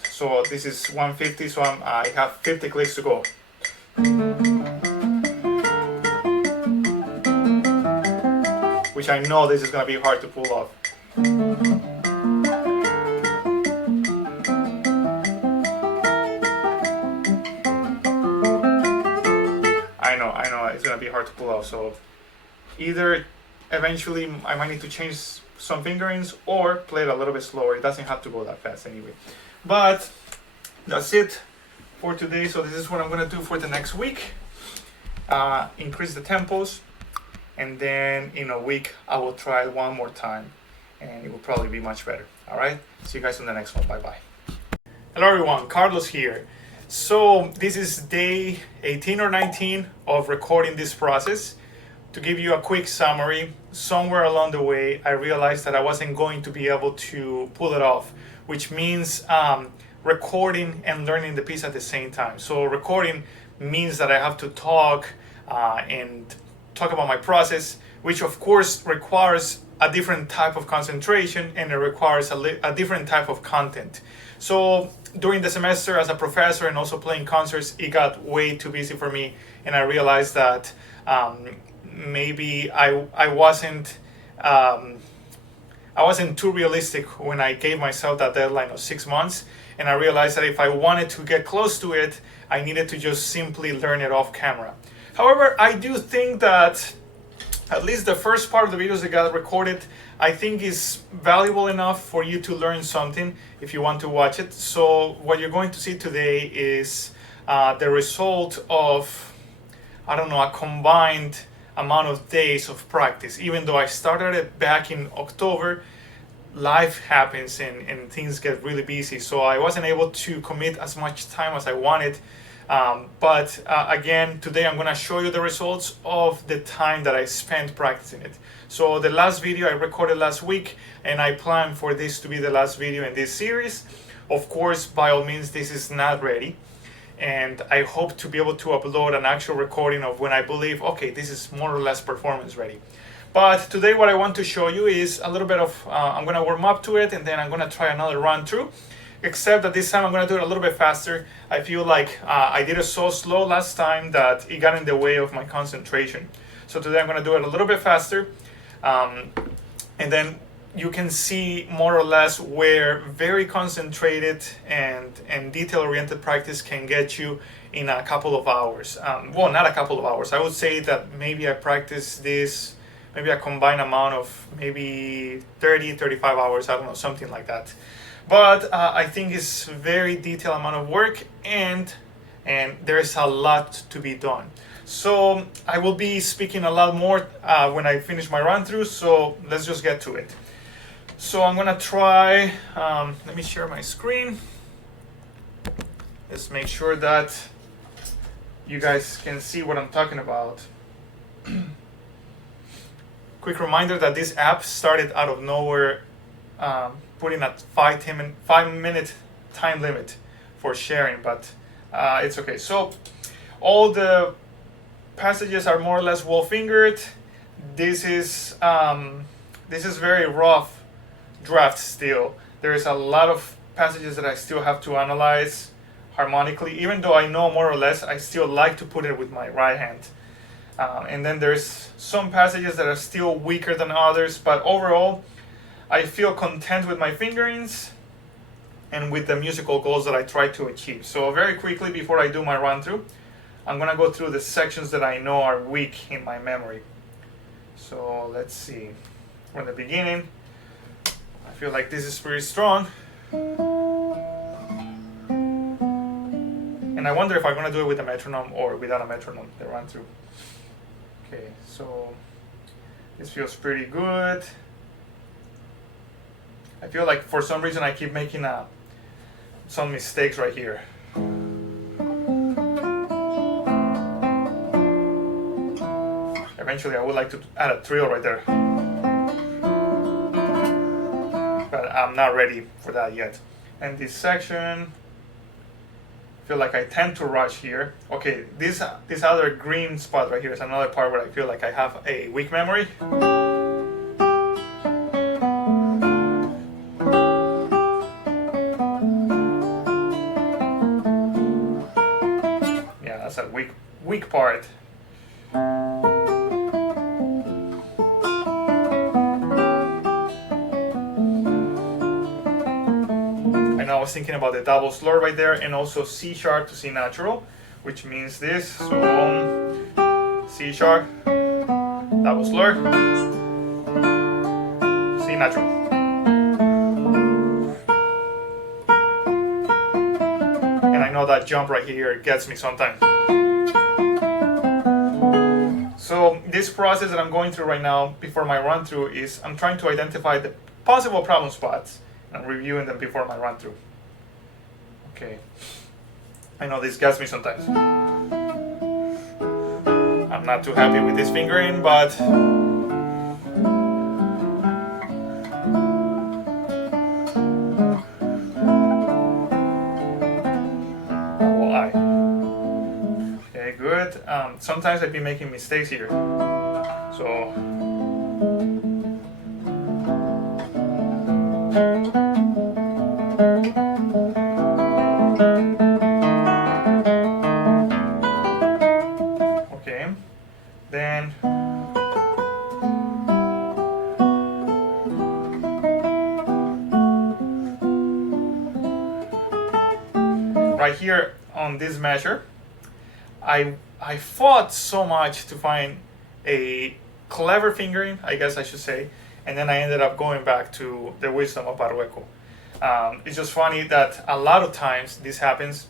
So this is 150, so I have 50 clicks to go. Which I know this is going to be hard to pull off. I know, it's going to be hard to pull off. So either eventually I might need to change some fingerings or play it a little bit slower. It doesn't have to go that fast anyway. But that's it for today. So this is what I'm going to do for the next week. Increase the tempos. And then in a week, I will try it one more time. And it will probably be much better. All right? See you guys on the next one. Bye-bye. Hello, everyone. Carlos here. So this is day 18 or 19 of recording this process. To give you a quick summary, somewhere along the way, I realized that I wasn't going to be able to pull it off, which means recording and learning the piece at the same time. So recording means that I have to talk and talk about my process, which of course requires a different type of concentration and it requires a different type of content. So during the semester as a professor and also playing concerts, it got way too busy for me, and I realized that maybe I wasn't too realistic when I gave myself that deadline of 6 months, and I realized that if I wanted to get close to it, I needed to just simply learn it off camera. However, I do think that at least the first part of the videos that got recorded, I think is valuable enough for you to learn something if you want to watch it. So what you're going to see today is the result of, I don't know, a combined amount of days of practice. Even though I started it back in October, life happens and things get really busy. So I wasn't able to commit as much time as I wanted. But again, today I'm going to show you the results of the time that I spent practicing it. So the last video I recorded last week, and I plan for this to be the last video in this series. Of course, by all means, this is not ready. And I hope to be able to upload an actual recording of when I believe, okay, this is more or less performance ready. But today what I want to show you is a little bit of, I'm going to warm up to it, and then I'm going to try another run through. Except that this time I'm going to do it a little bit faster. I feel like I did it so slow last time that it got in the way of my concentration. So today I'm going to do it a little bit faster. And then you can see more or less where very concentrated and detail-oriented practice can get you in a couple of hours. Well, not a couple of hours. I would say that maybe I practice this, maybe a combined amount of maybe 30, 35 hours. I don't know, something like that. But I think it's very detailed amount of work, and there's a lot to be done. So I will be speaking a lot more when I finish my run through. So let's just get to it. So I'm gonna try. Let me share my screen. Let's make sure that you guys can see what I'm talking about. Quick reminder that this app started out of nowhere. Putting a 5-minute time limit for sharing, but it's okay. So all the passages are more or less well fingered. This is very rough draft still. There is a lot of passages that I still have to analyze harmonically. Even though I know more or less, I still like to put it with my right hand. And then there's some passages that are still weaker than others, but overall, I feel content with my fingerings and with the musical goals that I try to achieve. So very quickly before I do my run through, I'm gonna go through the sections that I know are weak in my memory. So let's see. From the beginning, I feel like this is pretty strong. And I wonder if I'm gonna do it with a metronome or without a metronome, the run through. Okay, so this feels pretty good. I feel like for some reason I keep making some mistakes right here. Eventually I would like to add a trill right there, but I'm not ready for that yet. And this section, I feel like I tend to rush here. Okay, this other green spot right here is another part where I feel like I have a weak memory. Yeah, that's a weak part. I was thinking about the double slur right there, and also C sharp to C natural, which means this. So C sharp, double slur, C natural. And I know that jump right here gets me sometimes. So this process that I'm going through right now before my run through is I'm trying to identify the possible problem spots and reviewing them before my run through. Okay, I know this gets me sometimes. I'm not too happy with this fingering, but okay, good. Sometimes I've been making mistakes here, so okay, then right here on this measure, I fought so much to find a clever fingering, I guess I should say, and then I ended up going back to the wisdom of Barrueco. It's just funny that a lot of times this happens.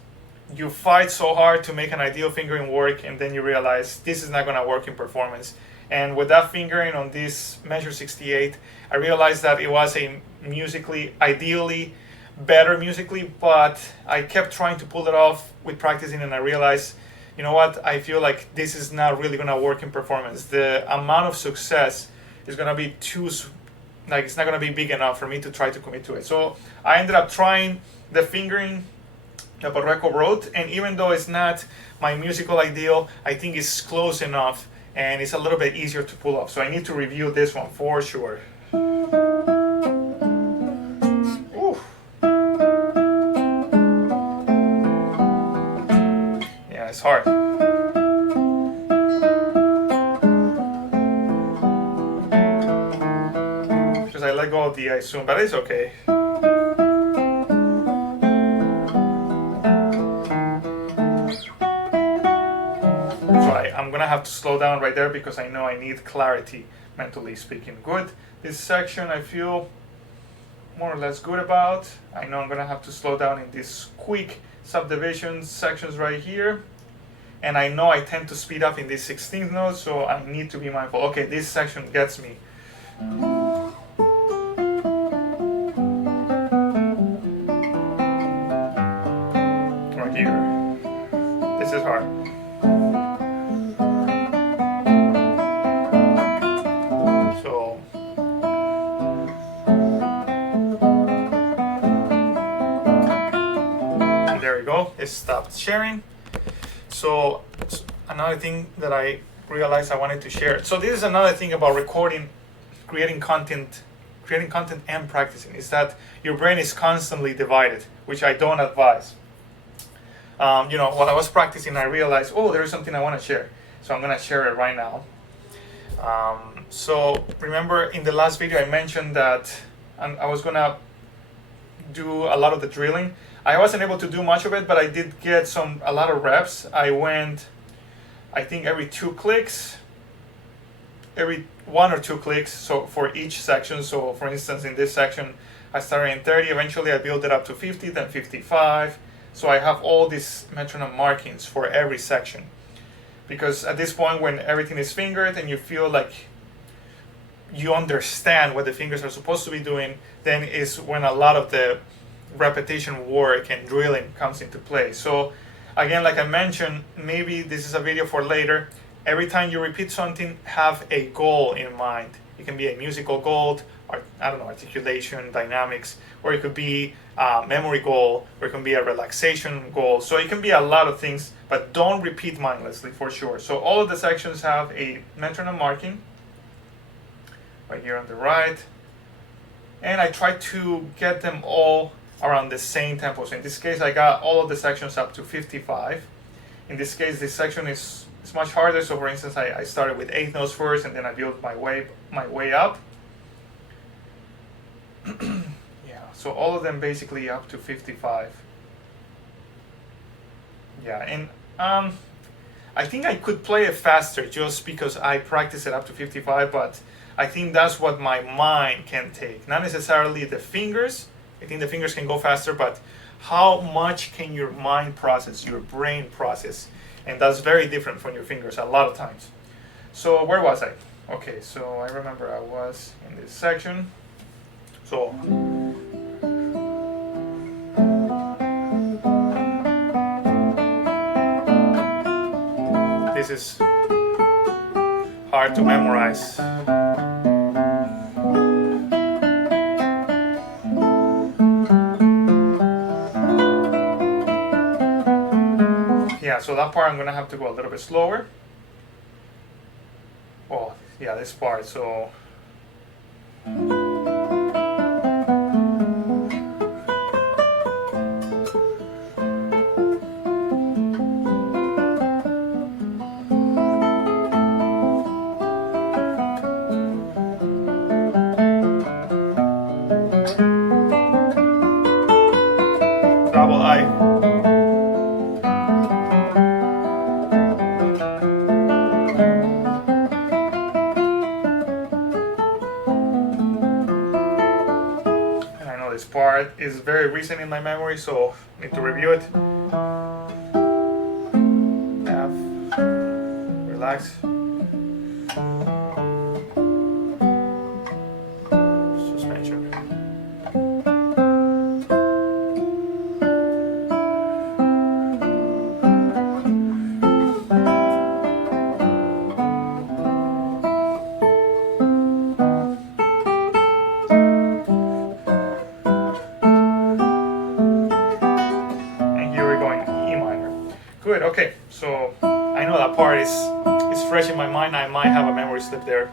You fight so hard to make an ideal fingering work, and then you realize this is not going to work in performance. And with that fingering on this measure 68, I realized that it was a ideally better musically, but I kept trying to pull it off with practicing, and I realized, you know what, I feel like this is not really going to work in performance. The amount of success is going to be it's not going to be big enough for me to try to commit to it. So I ended up trying the fingering that Barrueco wrote, and even though it's not my musical ideal, I think it's close enough and it's a little bit easier to pull off. So I need to review this one for sure. Ooh. Yeah, it's hard. Because I let go of the I soon, but it's okay. I'm gonna have to slow down right there because I know I need clarity, mentally speaking. Good. This section I feel more or less good about. I know I'm gonna have to slow down in these quick subdivisions sections right here. And I know I tend to speed up in these 16th notes, so I need to be mindful. Okay, this section gets me. Right here. This is hard. go. It stopped sharing. So another thing that I realized I wanted to share. So this is another thing about recording, creating content and practicing, is that your brain is constantly divided, which I don't advise. While I was practicing, I realized, oh, there's something I want to share. So I'm going to share it right now. So remember in the last video I mentioned that I was going to do a lot of the drilling. I wasn't able to do much of it, but I did get a lot of reps. I went, I think every 2 clicks, every 1 or 2 clicks, so for each section. So for instance, in this section, I started in 30, eventually I built it up to 50, then 55. So I have all these metronome markings for every section. Because at this point, when everything is fingered and you feel like you understand what the fingers are supposed to be doing, then is when a lot of the repetition work and drilling comes into play. So again, like I mentioned, maybe this is a video for later. Every time you repeat something, have a goal in mind. It can be a musical goal, or I don't know, articulation, dynamics, or it could be a memory goal, or it can be a relaxation goal. So it can be a lot of things, but don't repeat mindlessly for sure. So all of the sections have a metronome marking right here on the right, and I try to get them all around the same tempo. So in this case, I got all of the sections up to 55. In this case, this section is much harder. So for instance, I started with 8 notes first, and then I built my way up. Yeah, so all of them basically up to 55. Yeah, and I think I could play it faster just because I practice it up to 55, but I think that's what my mind can take. Not necessarily the fingers. I think the fingers can go faster, but how much can your mind process, your brain process? And that's very different from your fingers a lot of times. So where was I? Okay, so I remember I was in this section. So this is hard to memorize. Yeah, so that part I'm gonna have to go a little bit slower. Oh, yeah, this part, so double I. This part is very recent in my memory, so I need to review it. F, relax. Suspension. Good, okay, so I know that part is fresh in my mind. I might have a memory slip there.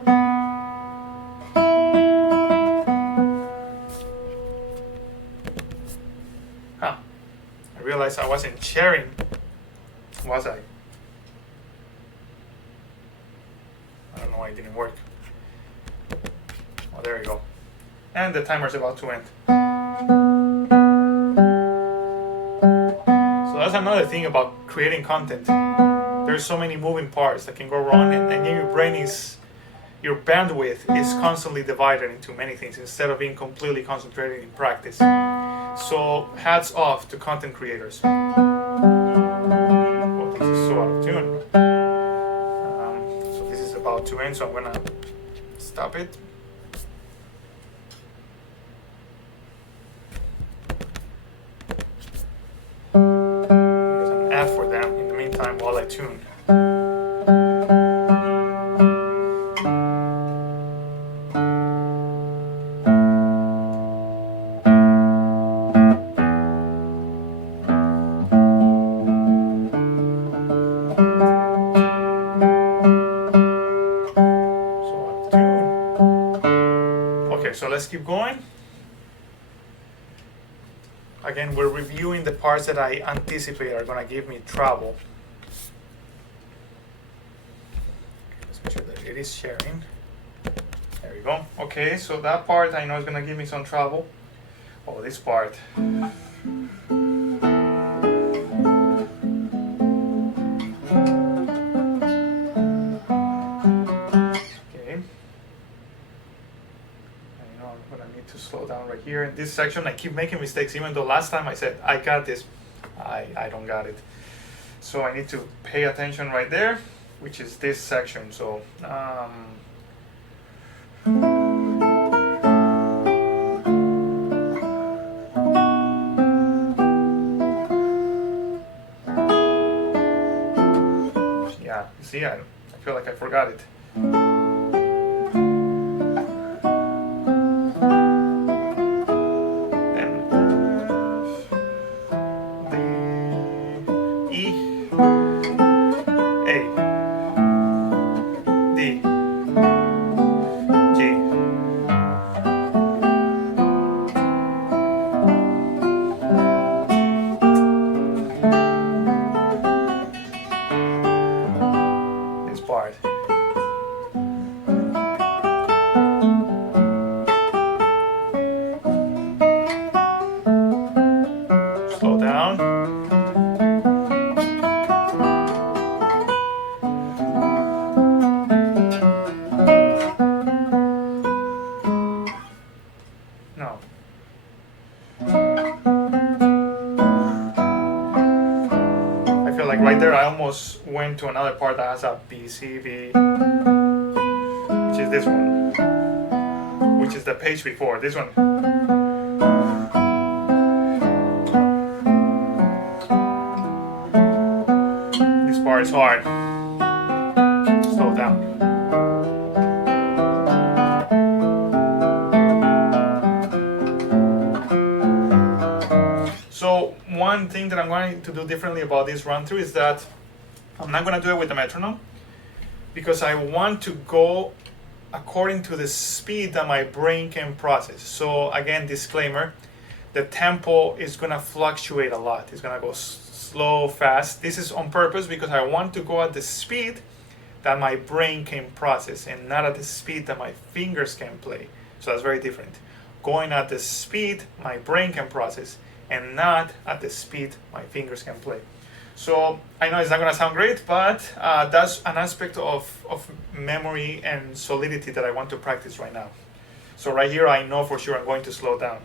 Huh, I realized I wasn't sharing, was I? I don't know why it didn't work. Oh, there you go. And the timer's about to end. So that's another thing about creating content. There's so many moving parts that can go wrong, and your brain your bandwidth is constantly divided into many things instead of being completely concentrated in practice. So hats off to content creators. Oh, this is so out of tune. So this is about to end, so I'm gonna stop it. For them in the meantime while I tune. let's keep going. Again, we're reviewing the parts that I anticipate are going to give me trouble. Let's make sure that it is sharing. There we go. Okay, so that part I know is going to give me some trouble. Oh, this part. To slow down right here in this section. I keep making mistakes, even though last time I said I got this. I don't got it, so I need to pay attention right there, which is this section. So yeah, you see, I feel like I forgot it. Slow down. No. I feel like right there I almost went to another part that has a B, C, B, which is this one, which is the page before. This one. This part is hard. Slow down. So one thing that I'm going to do differently about this run through is that I'm not going to do it with the metronome, because I want to go according to the speed that my brain can process. So again, disclaimer, the tempo is going to fluctuate a lot. It's going to go slow, fast. This is on purpose because I want to go at the speed that my brain can process and not at the speed that my fingers can play. So that's very different. Going at the speed my brain can process and not at the speed my fingers can play. So I know it's not going to sound great, but that's an aspect of memory and solidity that I want to practice right now. So right here I know for sure I'm going to slow down.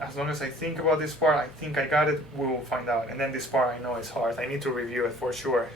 As long as I think about this part, I think I got it, we will find out. And then this part I know is hard. I need to review it for sure.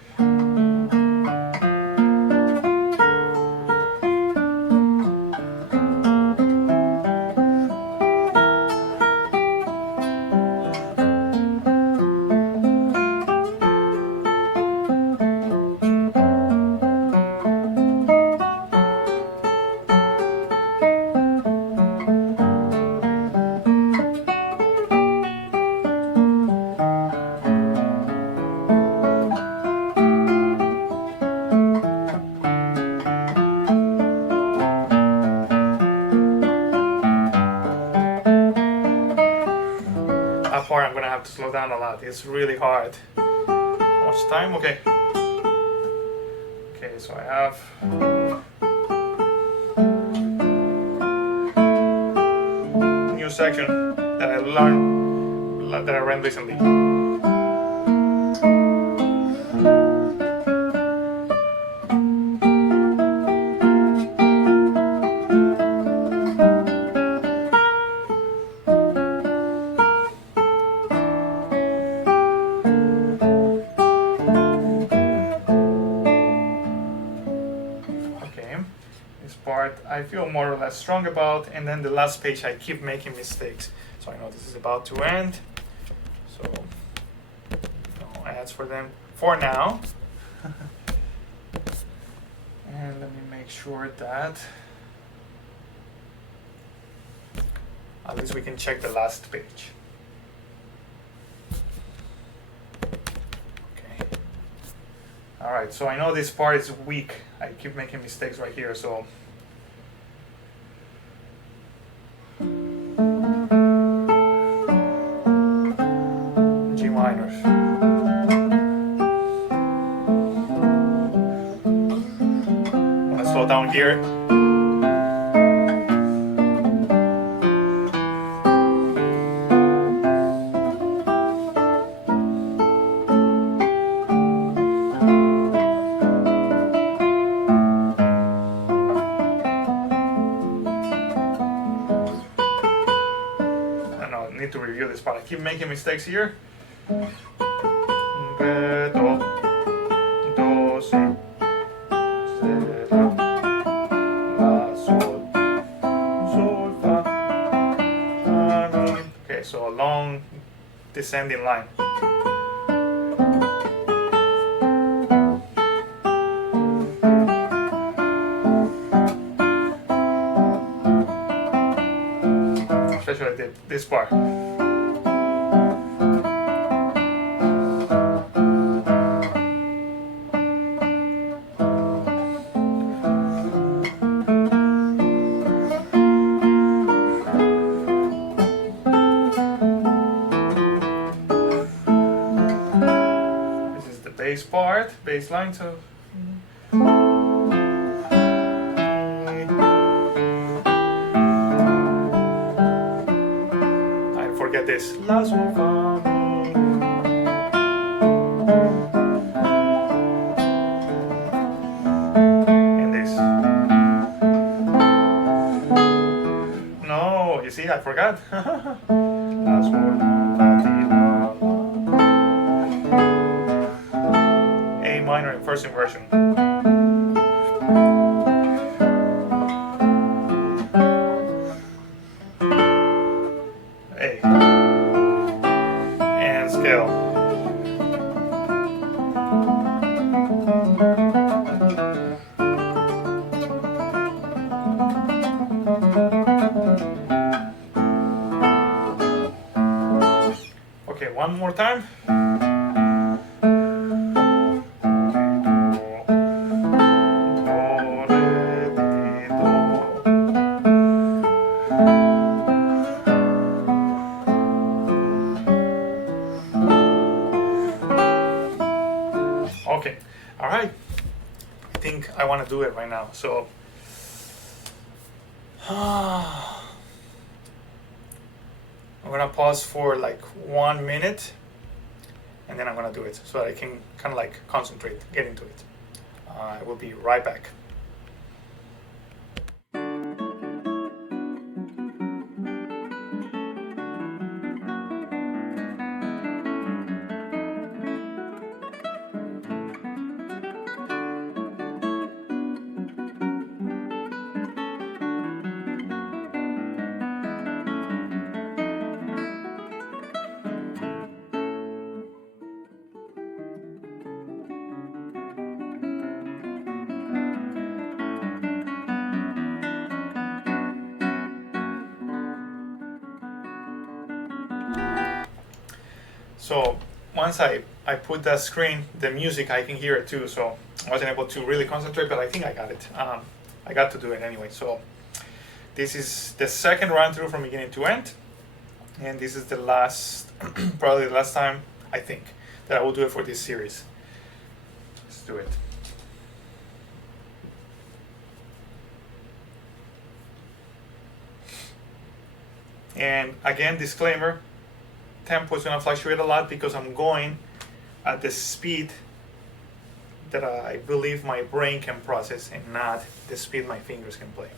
Part I'm gonna have to slow down a lot. It's really hard. How much time? Okay. Okay, so I have a new section that I learned, that I ran recently. I feel more or less strong about. And then the last page, I keep making mistakes. So I know this is about to end. So no ads for them for now. And let me make sure that at least we can check the last page. Okay. All right, so I know this part is weak. I keep making mistakes right here, so. G minor. I'm gonna slow down here. Need to review this part. I keep making mistakes here. Re, do, do, si, se, la, sol, sol, fa, mi. Okay, so a long descending line. Especially this part. This is the bass part, bass line, so. Forget this. La, sol, fa, mi. And this. No, you see, I forgot. La, sol, la, ti, la, la. A minor in first inversion. A. And scale. Okay, one more time. Okay, all right. I think I want to do it right now. So, I'm gonna pause for like 1 minute, and then I'm gonna do it so that I can kind of like concentrate, get into it. I will be right back. So once I put that screen, the music, I can hear it too. So I wasn't able to really concentrate, but I think I got it. I got to do it anyway. So this is the second run through from beginning to end. And this is the last, probably the last time, I think, that I will do it for this series. Let's do it. And again, disclaimer, tempo is going to fluctuate a lot because I'm going at the speed that I believe my brain can process and not the speed my fingers can play.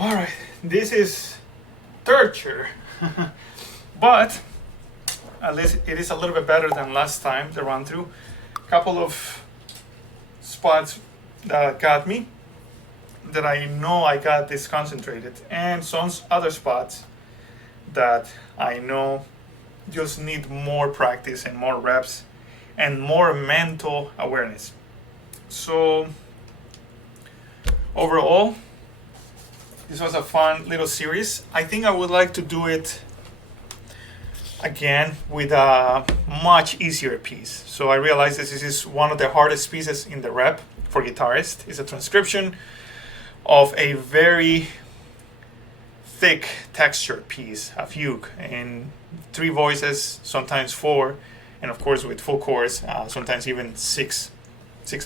All right, this is torture, but at least it is a little bit better than last time, the run through. Couple of spots that got me, that I know I got disconcentrated, and some other spots that I know just need more practice and more reps and more mental awareness. So overall, this was a fun little series. I think I would like to do it again with a much easier piece. So I realized this is one of the hardest pieces in the rep for guitarists. It's a transcription of a very thick textured piece, a fugue, in 3 voices, sometimes 4, and of course with full chords, sometimes even six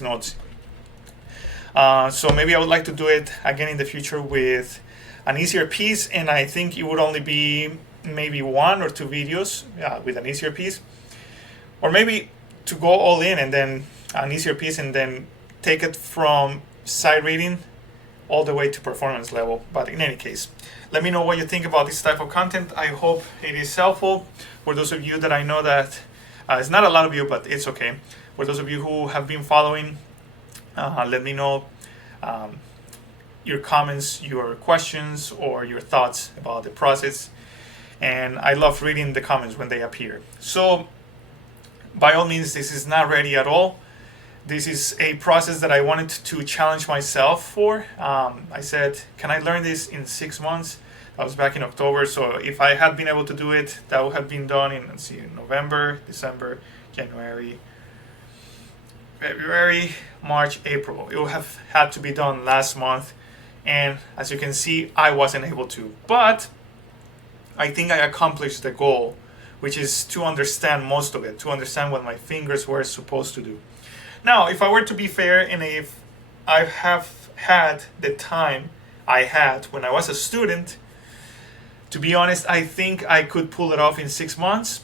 notes. So maybe I would like to do it again in the future with an easier piece, and I think it would only be maybe 1 or 2 videos with an easier piece, or maybe to go all in and then an easier piece and then take it from sight reading all the way to performance level. But in any case, let me know what you think about this type of content. I hope it is helpful for those of you that I know that it's not a lot of you, but it's okay. For those of you who have been following, let me know your comments, your questions, or your thoughts about the process. And I love reading the comments when they appear. So by all means, this is not ready at all. This is a process that I wanted to challenge myself for. I said, can I learn this in 6 months? That was back in October. So if I had been able to do it, that would have been done in, let's see, November, December, January, February, March, April. It would have had to be done last month. And as you can see, I wasn't able to. But I think I accomplished the goal, which is to understand most of it, to understand what my fingers were supposed to do. Now, if I were to be fair, and if I have had the time I had when I was a student, to be honest, I think I could pull it off in 6 months,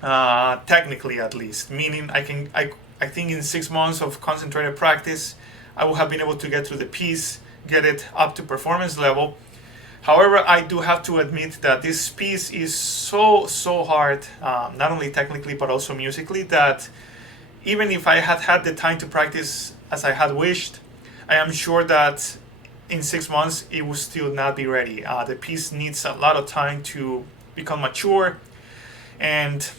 technically at least. Meaning, I think in 6 months of concentrated practice, I would have been able to get through the piece, get it up to performance level. However, I do have to admit that this piece is so hard, not only technically but also musically, that even if I had had the time to practice as I had wished, I am sure that in 6 months it will still not be ready. The piece needs a lot of time to become mature, and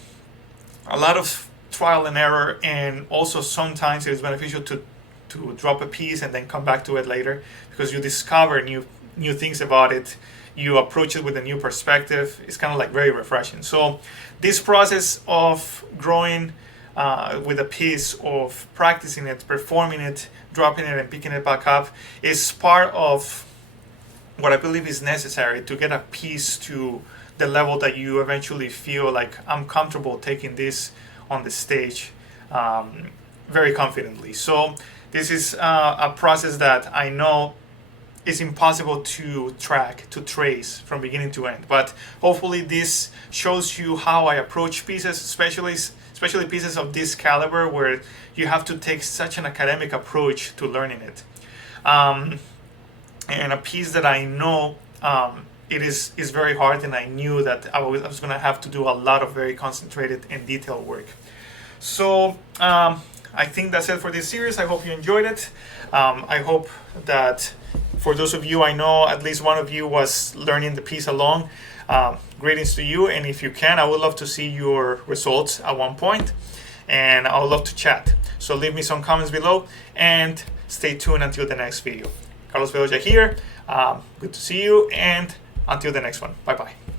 a lot of trial and error, and also sometimes it is beneficial to drop a piece and then come back to it later, because you discover new things about it. You approach it with a new perspective. It's kind of like very refreshing. So this process of growing with a piece, of practicing it, performing it, dropping it and picking it back up, is part of what I believe is necessary to get a piece to the level that you eventually feel like, I'm comfortable taking this on the stage very confidently. So this is a process that I know is impossible to track, to trace from beginning to end. But hopefully this shows you how I approach pieces, especially pieces of this caliber, where you have to take such an academic approach to learning it. And a piece that I know it is very hard, and I knew that I was going to have to do a lot of very concentrated and detailed work. So I think that's it for this series. I hope you enjoyed it. I hope that for those of you, I know at least one of you was learning the piece along. Greetings to you, and if you can, I would love to see your results at one point, and I would love to chat. So leave me some comments below, and stay tuned until the next video. Carlos Bedoya here. Good to see you, and until the next one. Bye-bye.